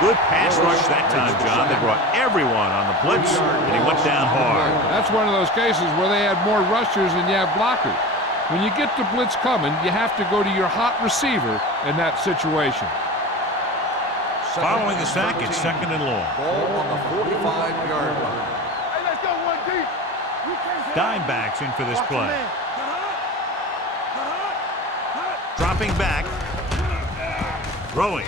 Good pass rush that time, John. They brought everyone on the blitz, and he went down hard. That's one of those cases where they had more rushers than you have blockers. When you get the blitz coming, you have to go to your hot receiver in that situation. Following the sack, it's second and long. Ball on the 45-yard line. Hey, let's go one deep. Dime backs in for this play. Dropping back. Throwing.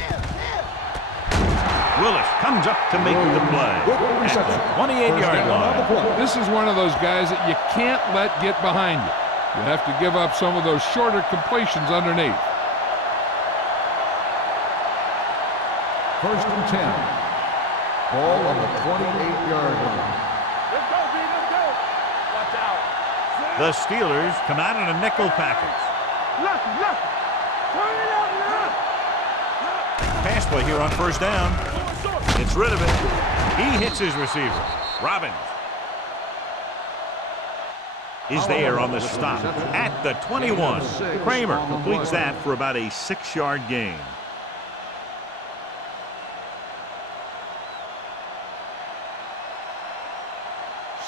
Willis comes up to make the play at the 28-yard line. This is one of those guys that you can't let get behind you. You have to give up some of those shorter completions underneath. First and 10. Ball on the 28-yard line. Let's go, D. Let's go. Watch out. The Steelers come out in a nickel package. Left. Turn it up now. Pass play here on first down. Gets rid of it. He hits his receiver. Robbins is there on the stop at the 21. Kramer completes that for about a 6-yard gain.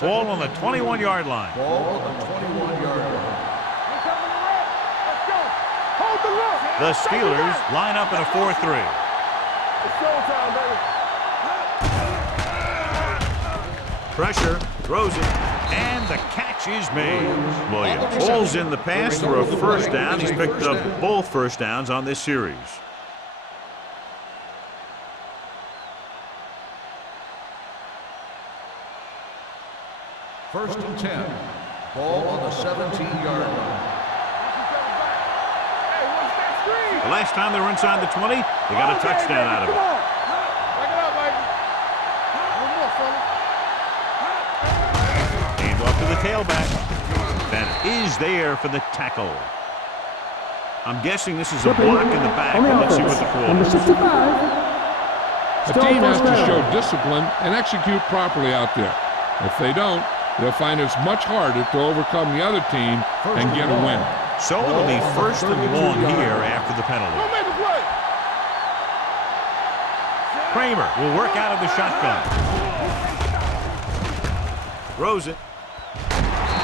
Ball on the 21-yard line. Ball on the 21-yard line. Let's go. Hold the look. The Steelers line up in a 4-3. It's showtime, baby. Pressure, throws it, and the catch is made. Williams pulls in the pass for a first down. He's picked up both first downs on this series. First and 10. Ball on the 17-yard line. Hey, watch that screen. The last time they were inside the 20, they got a touchdown out of it. Come on. Back it up, baby. One more, fella. Hand off to the tailback. Bennett is there for the tackle. I'm guessing this is a block in the back. On the Let's see offense, what the call number is. 65. The Still team has first to down. show discipline and execute properly out there. If they don't, they'll find it's much harder to overcome the other team and get a win. So it'll be first and long here after the penalty. Don't make a play. Kramer will work out of the shotgun. Throws it.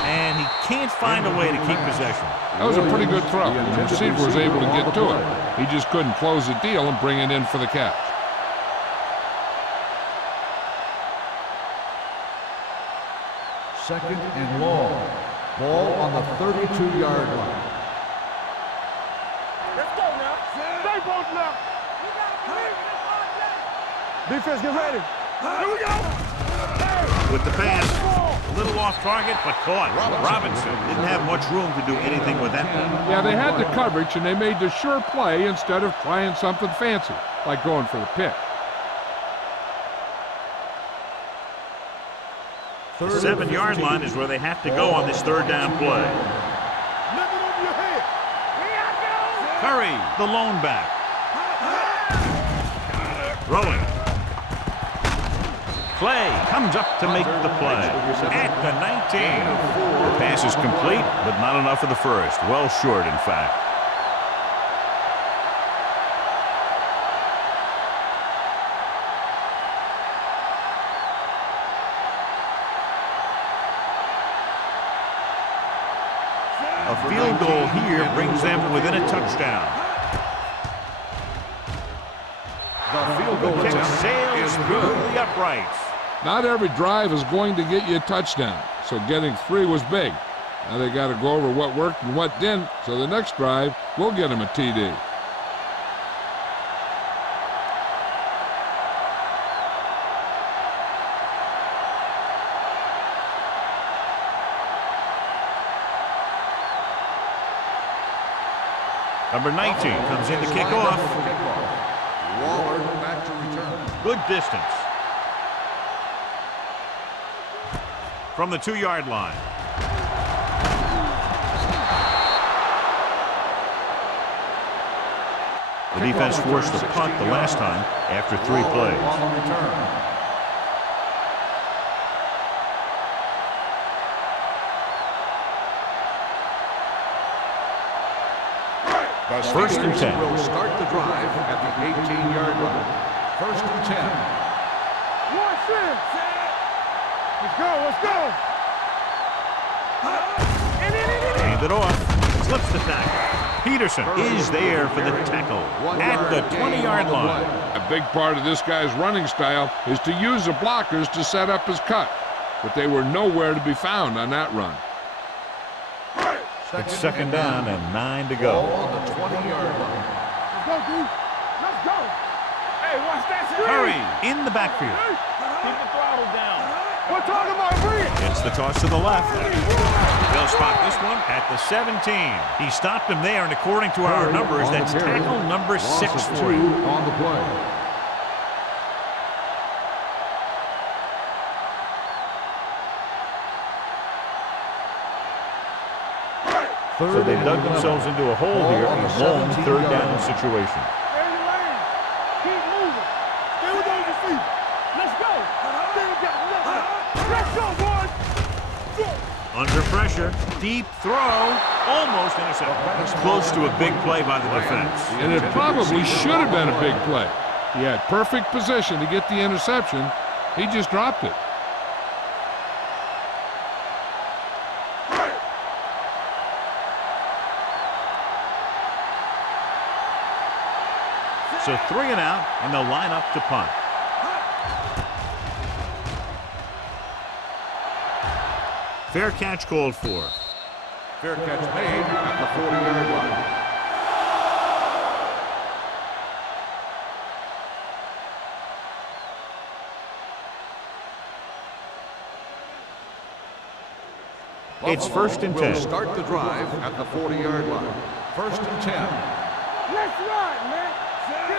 And he can't find a way to keep possession. That was a pretty good throw. The receiver was able to get to it. He just couldn't close the deal and bring it in for the catch. Second and long. Ball on the 32-yard line. Let's go now. Stay both now. Defense, get ready. Here we go. With the pass, a little off target, but caught. Robinson didn't have much room to do anything with that one. Yeah, they had the coverage, and they made the sure play instead of trying something fancy, like going for the pick. The 7-yard line is where they have to go on this third down play. Nothing over your head. Curry, the lone back. Throwing. Clay comes up to make the play at the 19. The pass is complete, but not enough for the first. Well short, in fact. A field goal here brings them within a touchdown. The field goal Kick attempt sails is through good. the uprights. Not every drive is going to get you a touchdown, so getting 3 was big. Now they got to go over what worked and what didn't, so the next drive will get them a TD. Number 19 comes in to kick off. Waller back to return. Good distance. From the 2-yard line. The defense forced the punt the last time after 3 plays. On the return. The First and Steelers 10. will start the drive at the 18-yard line. First and 10. One sim. Let's go. Let's go. Hand it off. Slips the tackle. Peterson is there for the tackle at the 20-yard line. A big part of this guy's running style is to use the blockers to set up his cut, but they were nowhere to be found on that run. It's second down and 9 to Ball go. on the 20-yard line. Let's go, D. Let's go. Hey, watch that screen. Curry in the backfield. Keep the throttle down. We're talking about bring it. Gets the toss to the left. They'll spot this one at the 17. He stopped him there, and according to our numbers, On the that's carry. tackle number 6 Loss of for 2 him. on the play. So they dug themselves into a hole here in a lone third down situation. Stay in your lane. Keep moving. Stay with those feet. Let's go. Stay down. Let's go, boys. Go. Under pressure, deep throw, almost intercepted. Close to a big play by the defense. And it probably should have been a big play. He had perfect position to get the interception. He just dropped it. So 3 and out, and they'll line up to punt. Fair catch called for. Fair catch made at the 40-yard line. It's first and 10. Will start the drive at the 40-yard line. First and 10. Let's run, man.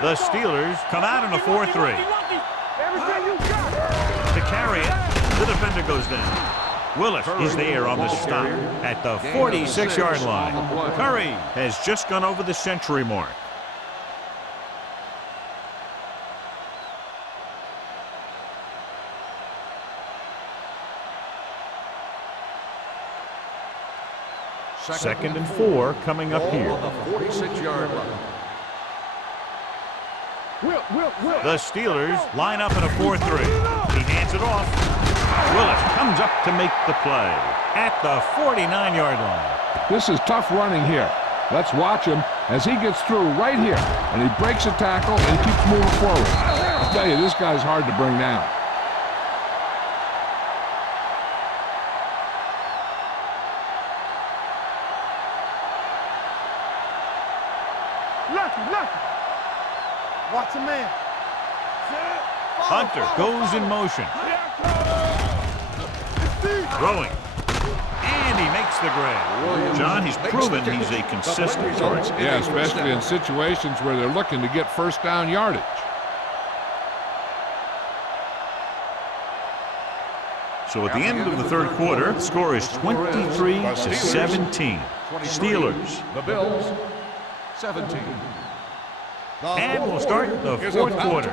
The Steelers come out in a 4-3. Everything you got. To carry it, the defender goes down. Willis is there on the stop at the 46-yard line. Curry has just gone over the century mark. Second and 4 coming up here. On the 46-yard line. The Steelers line up in a 4-3. He hands it off. Willis comes up to make the play at the 49-yard line. This is tough running here. Let's watch him as he gets through right here. And he breaks a tackle and keeps moving forward. I tell you, this guy's hard to bring down. Lucky. Watch a man. Hunter goes in motion. Throwing. And he makes the grab. John, he's proven he's a consistent target. Yeah, especially in situations where they're looking to get first down yardage. So at the end of the third quarter, the score is 23-17. Steelers. The Bills, 17. And we'll start the fourth quarter.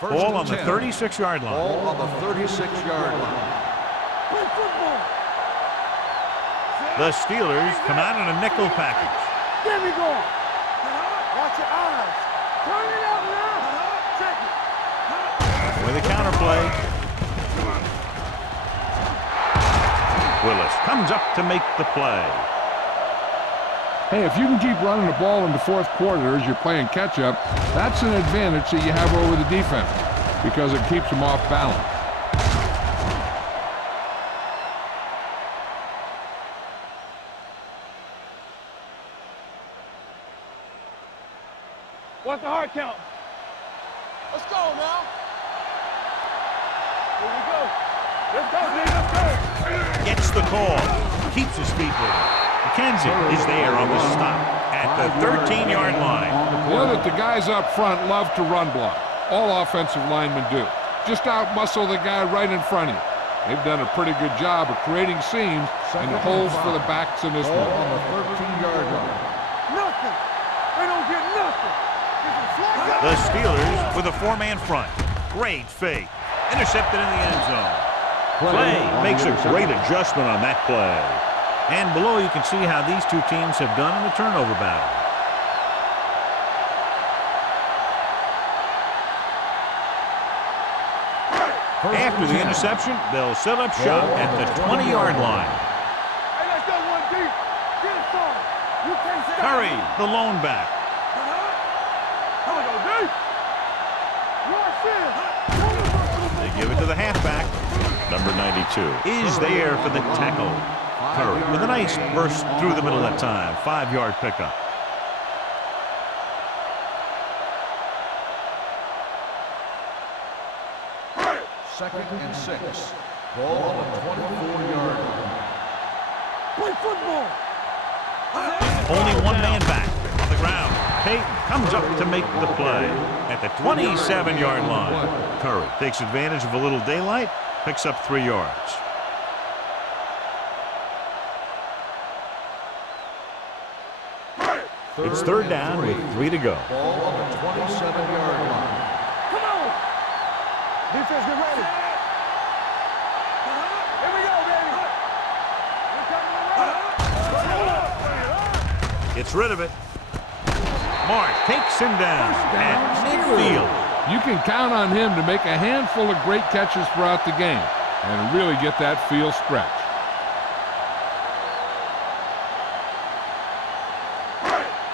Ball on the 36-yard line. Ball on the 36-yard line. The Steelers come out in a nickel package. There we go. Watch your eyes. Turn it out now. Check it. With a counterplay. Willis comes up to make the play. Hey, if you can keep running the ball in the fourth quarter as you're playing catch-up, that's an advantage that you have over the defense because it keeps them off balance. What's the hard count? Let's go now. Here we go. Let's go, Lee. Let's go. Gets the call. Keeps his feet moving. McKenzie is there on the stop at the 13-yard line. You know that the guys up front love to run block. All offensive linemen do. Just out-muscle the guy right in front of you. They've done a pretty good job of creating seams and holes for the backs in this one. On the 13-yard line. Nothing. They don't get nothing. The Steelers with a four-man front. Great fake. Intercepted in the end zone. Clay makes a great adjustment on that play. And below you can see how these two teams have done in the turnover battle. After the interception, they'll set up shop at the 20-yard line. Hey, let's go one deep. Get it started. You can't stop. Curry, the lone back. Come on, go deep. They give it to the halfback. Number 92 is there for the tackle. Curry with a nice burst through the middle that time. 5-yard pickup. Second and 6. Ball on the 24-yard line. Play football. Only one man back on the ground. Peyton comes up to make the play at the 27-yard line. Curry takes advantage of a little daylight, picks up 3 yards. It's third down with 3 to go. Ball on the 27-yard line. Come on. Defense, get ready. Here we go, baby. Gets rid of it. Mark takes him down at midfield. You can count on him to make a handful of great catches throughout the game and really get that field stretch.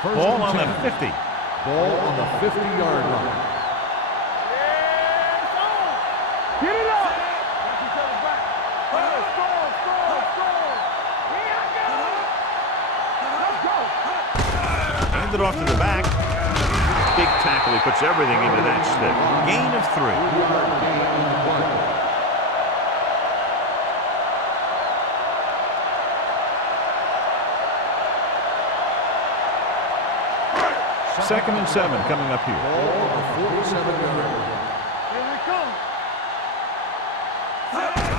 Ball on the 50. Ball on the 50-yard line. Get it up. Watch each other back. Score. Let's go. Hand it off to the back. Big tackle. He puts everything into that stick. Gain of 3. Second and 7 coming up here. Ball on the 47-yard line.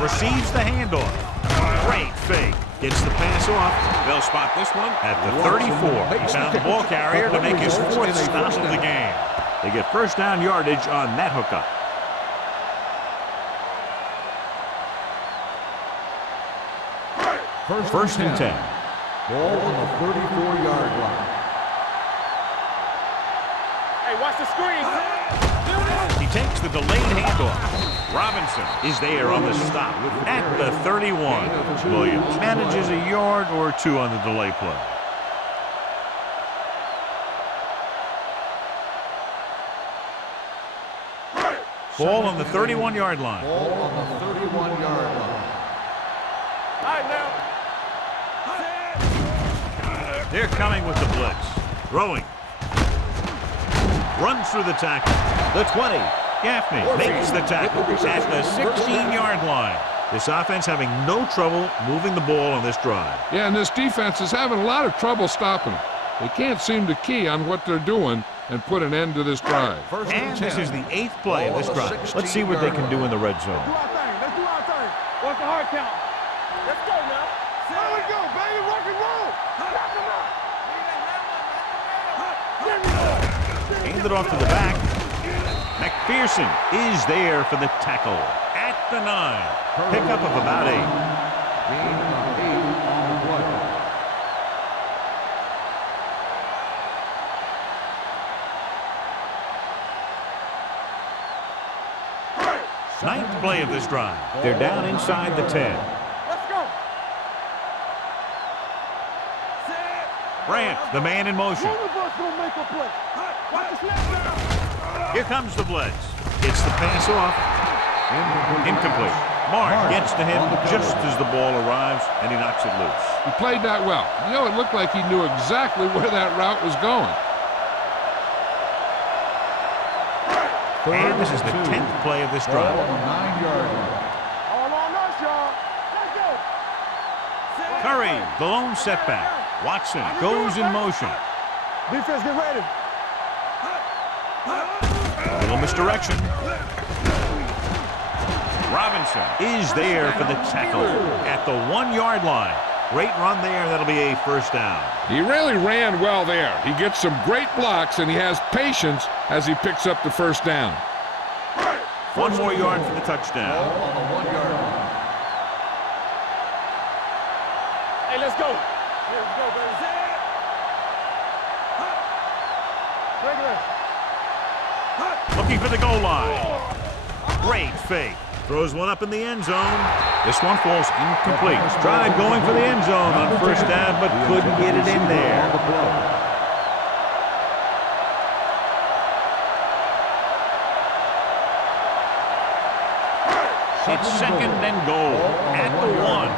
Receives the handoff. Great fake. Gets the pass off. They'll spot this one at the 34. He found the ball carrier to make his 4th stop of the game. They get first down yardage on that hookup. First and 10. Ball on the 34-yard line. Hey, watch the screen. He takes the delayed handoff. Robinson is there on the stop at the 31. Williams manages a yard or 2 on the delay play. Ball on the 31-yard line. Ball on the 31-yard line. All right, now. They're coming with the blitz. Throwing. Runs through the tackle. The 20. Gaffney makes the tackle at the 16-yard line. This offense having no trouble moving the ball on this drive. Yeah, and this defense is having a lot of trouble stopping them. They can't seem to key on what they're doing and put an end to this drive. And this is the 8th play of this drive. Let's see what they can do in the red zone. Do our thing. Let's do our thing. What's the hard count? Let's go now. There we go, baby. Rock and roll. Knock him out. Hand it off to the back. McPherson is there for the tackle at the 9. Pickup of about 8. Gain of 8 on the play. Ninth play of this drive. They're down inside the 10. Let's go. Bryant, the man in motion. One of us gonna make a play. Watch the snap down. Here comes the blitz. Gets the pass off. Incomplete. Mark gets to him just as the ball arrives, and he knocks it loose. He played that well. You know, it looked like he knew exactly where that route was going. And this is the 10th play of this drive. Ball on the 9-yard line. All on us, y'all. Let's go. Curry, the lone setback. Watson goes in motion. Defense, get ready. A little misdirection. Robinson is there for the tackle at the 1-yard line. Great run there. That'll be a first down. He really ran well there. He gets some great blocks, and he has patience as he picks up the first down. 1 more yard for the touchdown. Ball on the 1-yard line. Hey, let's go. Here we go, baby. Looking for the goal line. Great fake. Throws one up in the end zone. This one falls incomplete. Tried going for the end zone on first down, but couldn't get it in there. It's second and goal at the 1.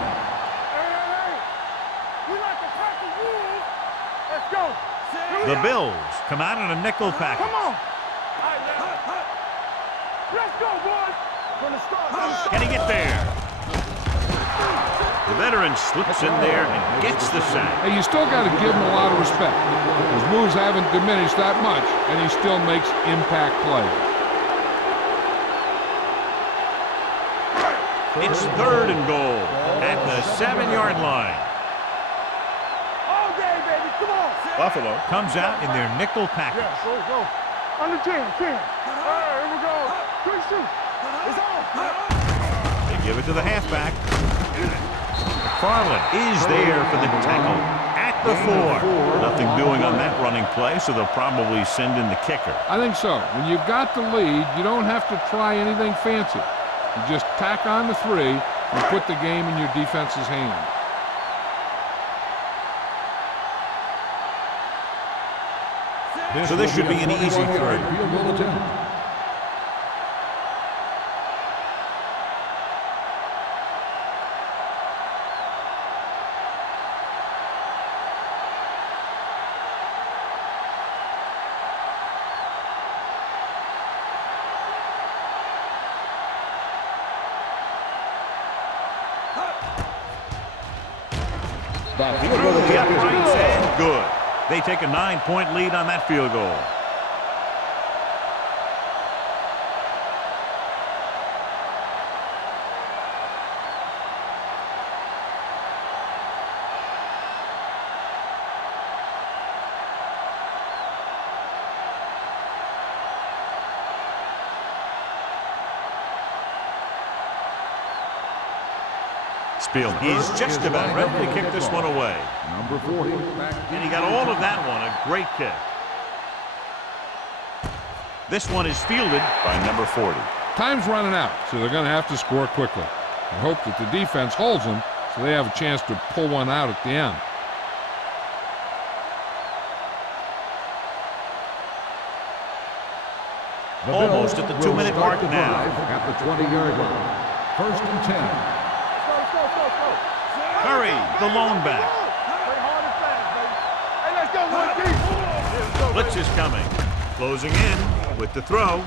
We like to tackle rules. Let's go. The Bills come out in a nickel package. Come on. All right, now. Let's go, boys. From the start. Can he get there? The veteran slips in there and gets the sack. Hey, you still got to give him a lot of respect. His moves haven't diminished that much, and he still makes impact plays. It's third and goal at the 7-yard line. All day, baby. Come on. Buffalo comes out in their nickel package. Yeah, go. Under 10. All right, here we go. Quick shoot. It's on. They give it to the halfback. McFarland is there for the tackle at the 4. Nothing doing on that running play, so they'll probably send in the kicker. I think so. When you've got the lead, you don't have to try anything fancy. You just tack on the 3 and put the game in your defense's hands. So this should be an easy 3. Field goal attempt. The uprights and good. They take a 9-point lead on that field goal. Spielman. He's just about ready to kick this one away. Number 40. And he got all of that one. A great kick. This one is fielded by number 40. Time's running out, so they're going to have to score quickly. I hope that the defense holds them so they have a chance to pull one out at the end. Almost at the 2-minute mark now. At the 20-yard line. First and 10. Curry, the lone back. Blitz is coming. Closing in with the throw.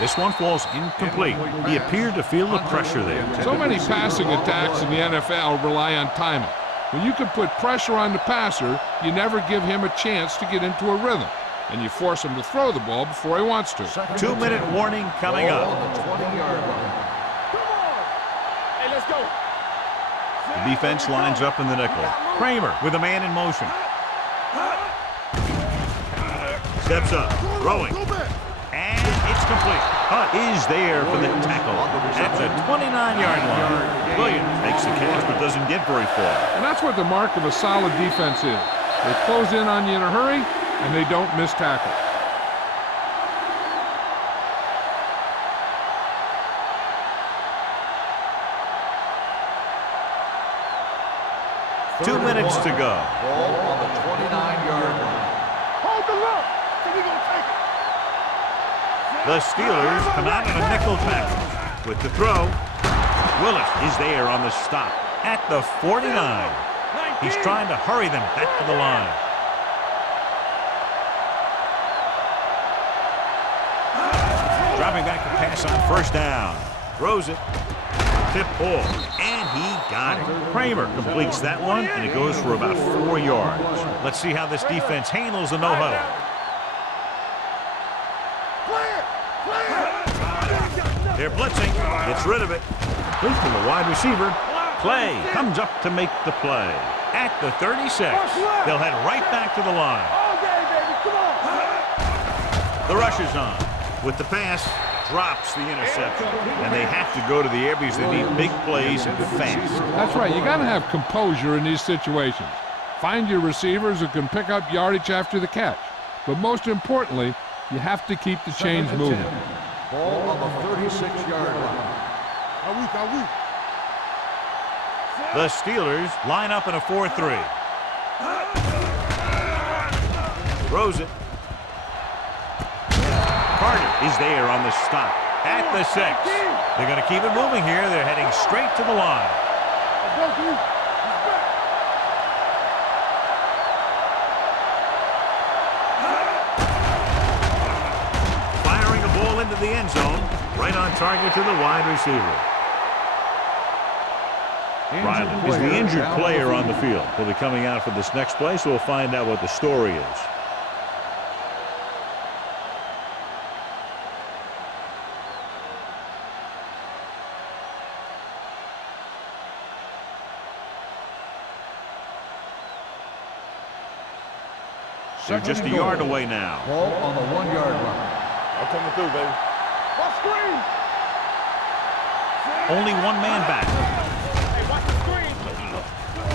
This one falls incomplete. He appeared to feel the pressure there. So many passing attacks in the NFL rely on timing. When you can put pressure on the passer, you never give him a chance to get into a rhythm, and you force him to throw the ball before he wants to. 2-minute warning coming up. On the 20-yard line. Hey, let's go. The defense lines up in the nickel. Kramer with a man in motion. Steps up, throwing. And it's complete. Hunt is there for the tackle at the 29-yard line. Williams makes the catch but doesn't get very far. And that's what the mark of a solid defense is. They close in on you in a hurry, and they don't miss tackle. Two minutes to go. Ball on the 29-yard line. Hold the look. So we gonna take it. The Steelers come out in a nickel package with the throw. Willis is there on the stop at the 49. He's trying to hurry them back to the line. Dropping back to pass on first down. Throws it. Tip ball. And he got it. Kramer completes that one, and it goes for about 4 yards. Let's see how this defense handles the no-huddle. They're blitzing. Gets rid of it. Complete to the wide receiver. Clay comes up to make the play. At the 36. They'll head right back to the line. The rush is on. With the pass, drops the interception. And they have to go to the air because they need big plays and fast. That's right. You got to have composure in these situations. Find your receivers who can pick up yardage after the catch. But most importantly, you have to keep the chains moving. Ball on the 36-yard line. The Steelers line up in a 4-3. Throws it. Carter is there on the stop at the 6. They're going to keep it moving here. They're heading straight to the line. Firing a ball into the end zone, right on target to the wide receiver. Riley is the injured player on the field. He'll be coming out for this next play, so we'll find out what the story is. They're just a yard away now. Ball on the 1-yard line. I'm coming through, baby. Watch screen. Only one man back. Hey, watch the screen.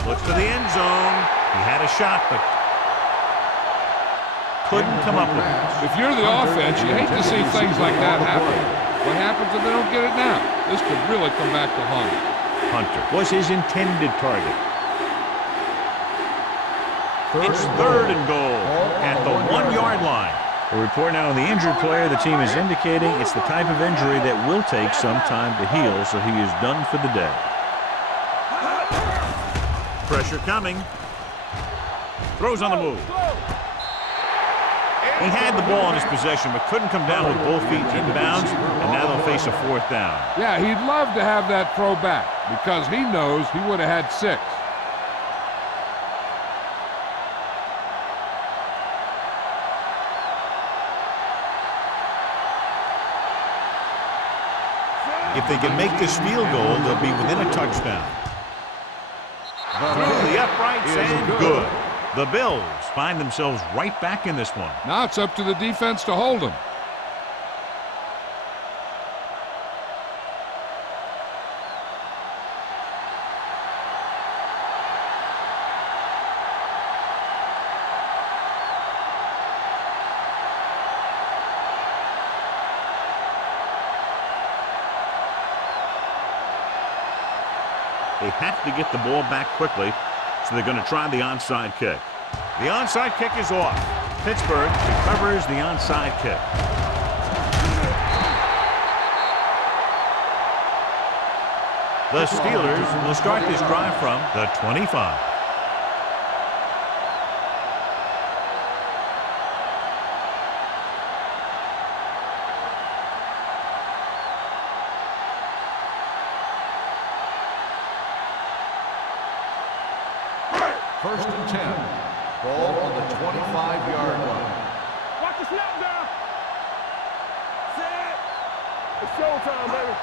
Looks to the end zone. He had a shot, but couldn't come up with it. If you're the offense, you hate to see things like that happen. What happens if they don't get it now? This could really come back to haunt them. Hunter was his intended target. It's 3rd and goal at the 1-yard line. A report now on the injured player. The team is indicating it's the type of injury that will take some time to heal, so he is done for the day. Pressure coming. Throws on the move. He had the ball in his possession, but couldn't come down with both feet inbounds, and now they'll face a 4th down. Yeah, he'd love to have that throw back because he knows he would have had 6. If they can make this field goal, they'll be within a touchdown. Through the uprights and good. The Bills find themselves right back in this one. Now it's up to the defense to hold them. They have to get the ball back quickly, so they're going to try the onside kick. The onside kick is off. Pittsburgh recovers the onside kick. The Steelers will start this drive from the 25. First and 10. Ball on the 25-yard line. Watch the snap down. Set. It's showtime, baby.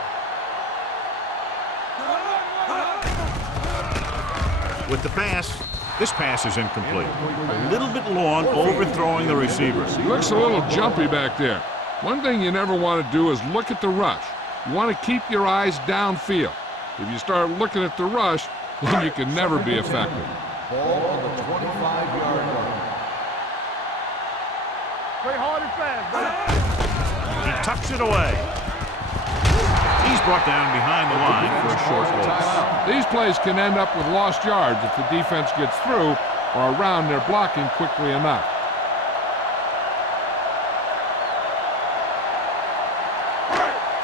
With the pass, this pass is incomplete. A little bit long, overthrowing the receiver. He looks a little jumpy back there. One thing you never want to do is look at the rush. You want to keep your eyes downfield. If you start looking at the rush, then you can never be effective. Ball on the 25-yard line. Play hard and fast, baby. He tucks it away. He's brought down behind the line for a short loss. These plays can end up with lost yards if the defense gets through or around their blocking quickly enough.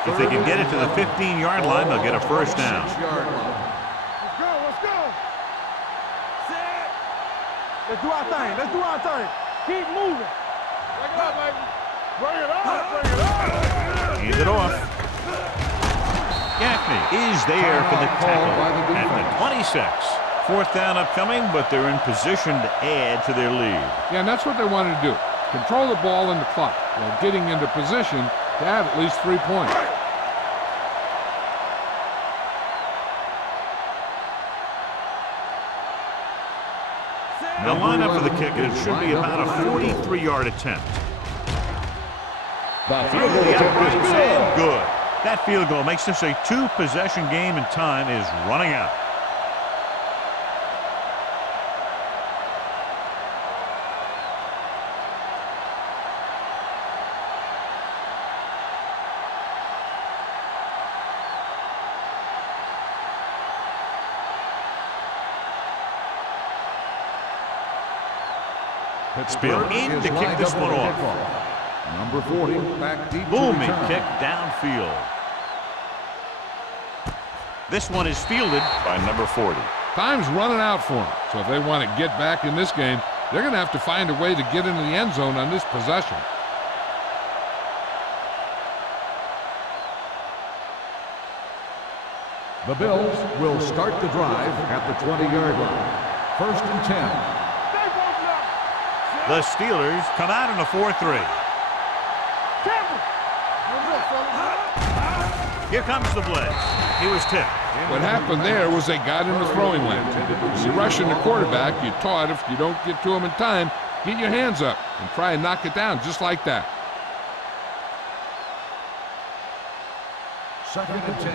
If they can get it to the 15-yard line, they'll get a first down. Let's go. Set. Let's do our thing. Keep moving. Bring it up, baby. Bring it up. Hand it off. Gaffney is there for the tackle at the 26. Fourth down upcoming, but they're in position to add to their lead. Yeah, and that's what they want to do. Control the ball in the clock while getting into position to add at least 3 points. They'll line up for the kick, and it should be about a 43-yard attempt. Through the uprights and good. That field goal makes this a two-possession game, and time is running out. Pittsburgh in to kick this one off. Number 40, back deep. Booming kick downfield. This one is fielded by number 40. Time's running out for them, so if they want to get back in this game, they're going to have to find a way to get into the end zone on this possession. The Bills will start the drive at the 20-yard line. First and 10. The Steelers come out in a 4-3. Here comes the blitz. He was tipped. What happened there was they got in the throwing lane. If you're rushing the quarterback, you're taught if you don't get to him in time, get your hands up and try and knock it down just like that. Second and 10.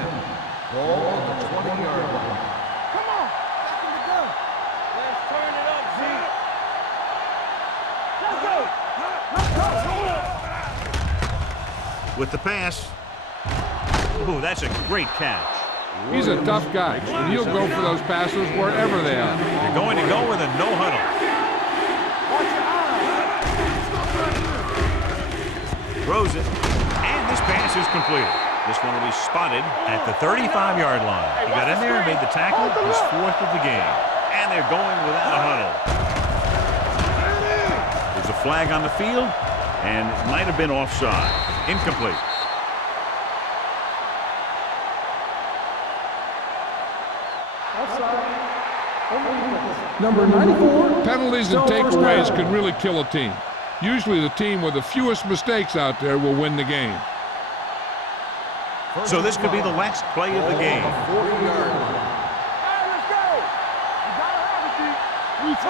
Ball on the 20-yard line. Come on. Let's turn it up, Z. With the pass. Ooh, that's a great catch. He's a tough guy, and he'll go for those passes wherever they are. They're going to go with a no huddle. Throws it, and this pass is completed. This one will be spotted at the 35-yard line. He got in there and made the tackle, his fourth of the game. And they're going without a huddle. There's a flag on the field, and it might have been offside. Incomplete. Number 94. Penalties and takeaways can really kill a team. Usually the team with the fewest mistakes out there will win the game. So this could be the last play of the game.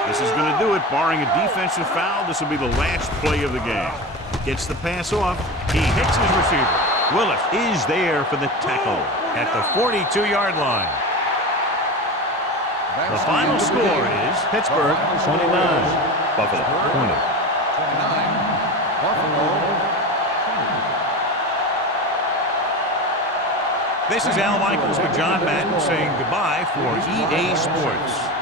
This is going to do it. Barring a defensive foul, this will be the last play of the game. Gets the pass off. He hits his receiver. Willis is there for the tackle at the 42-yard line. The final score is Pittsburgh 29, Buffalo 20. This is Al Michaels with John Madden saying goodbye for EA Sports.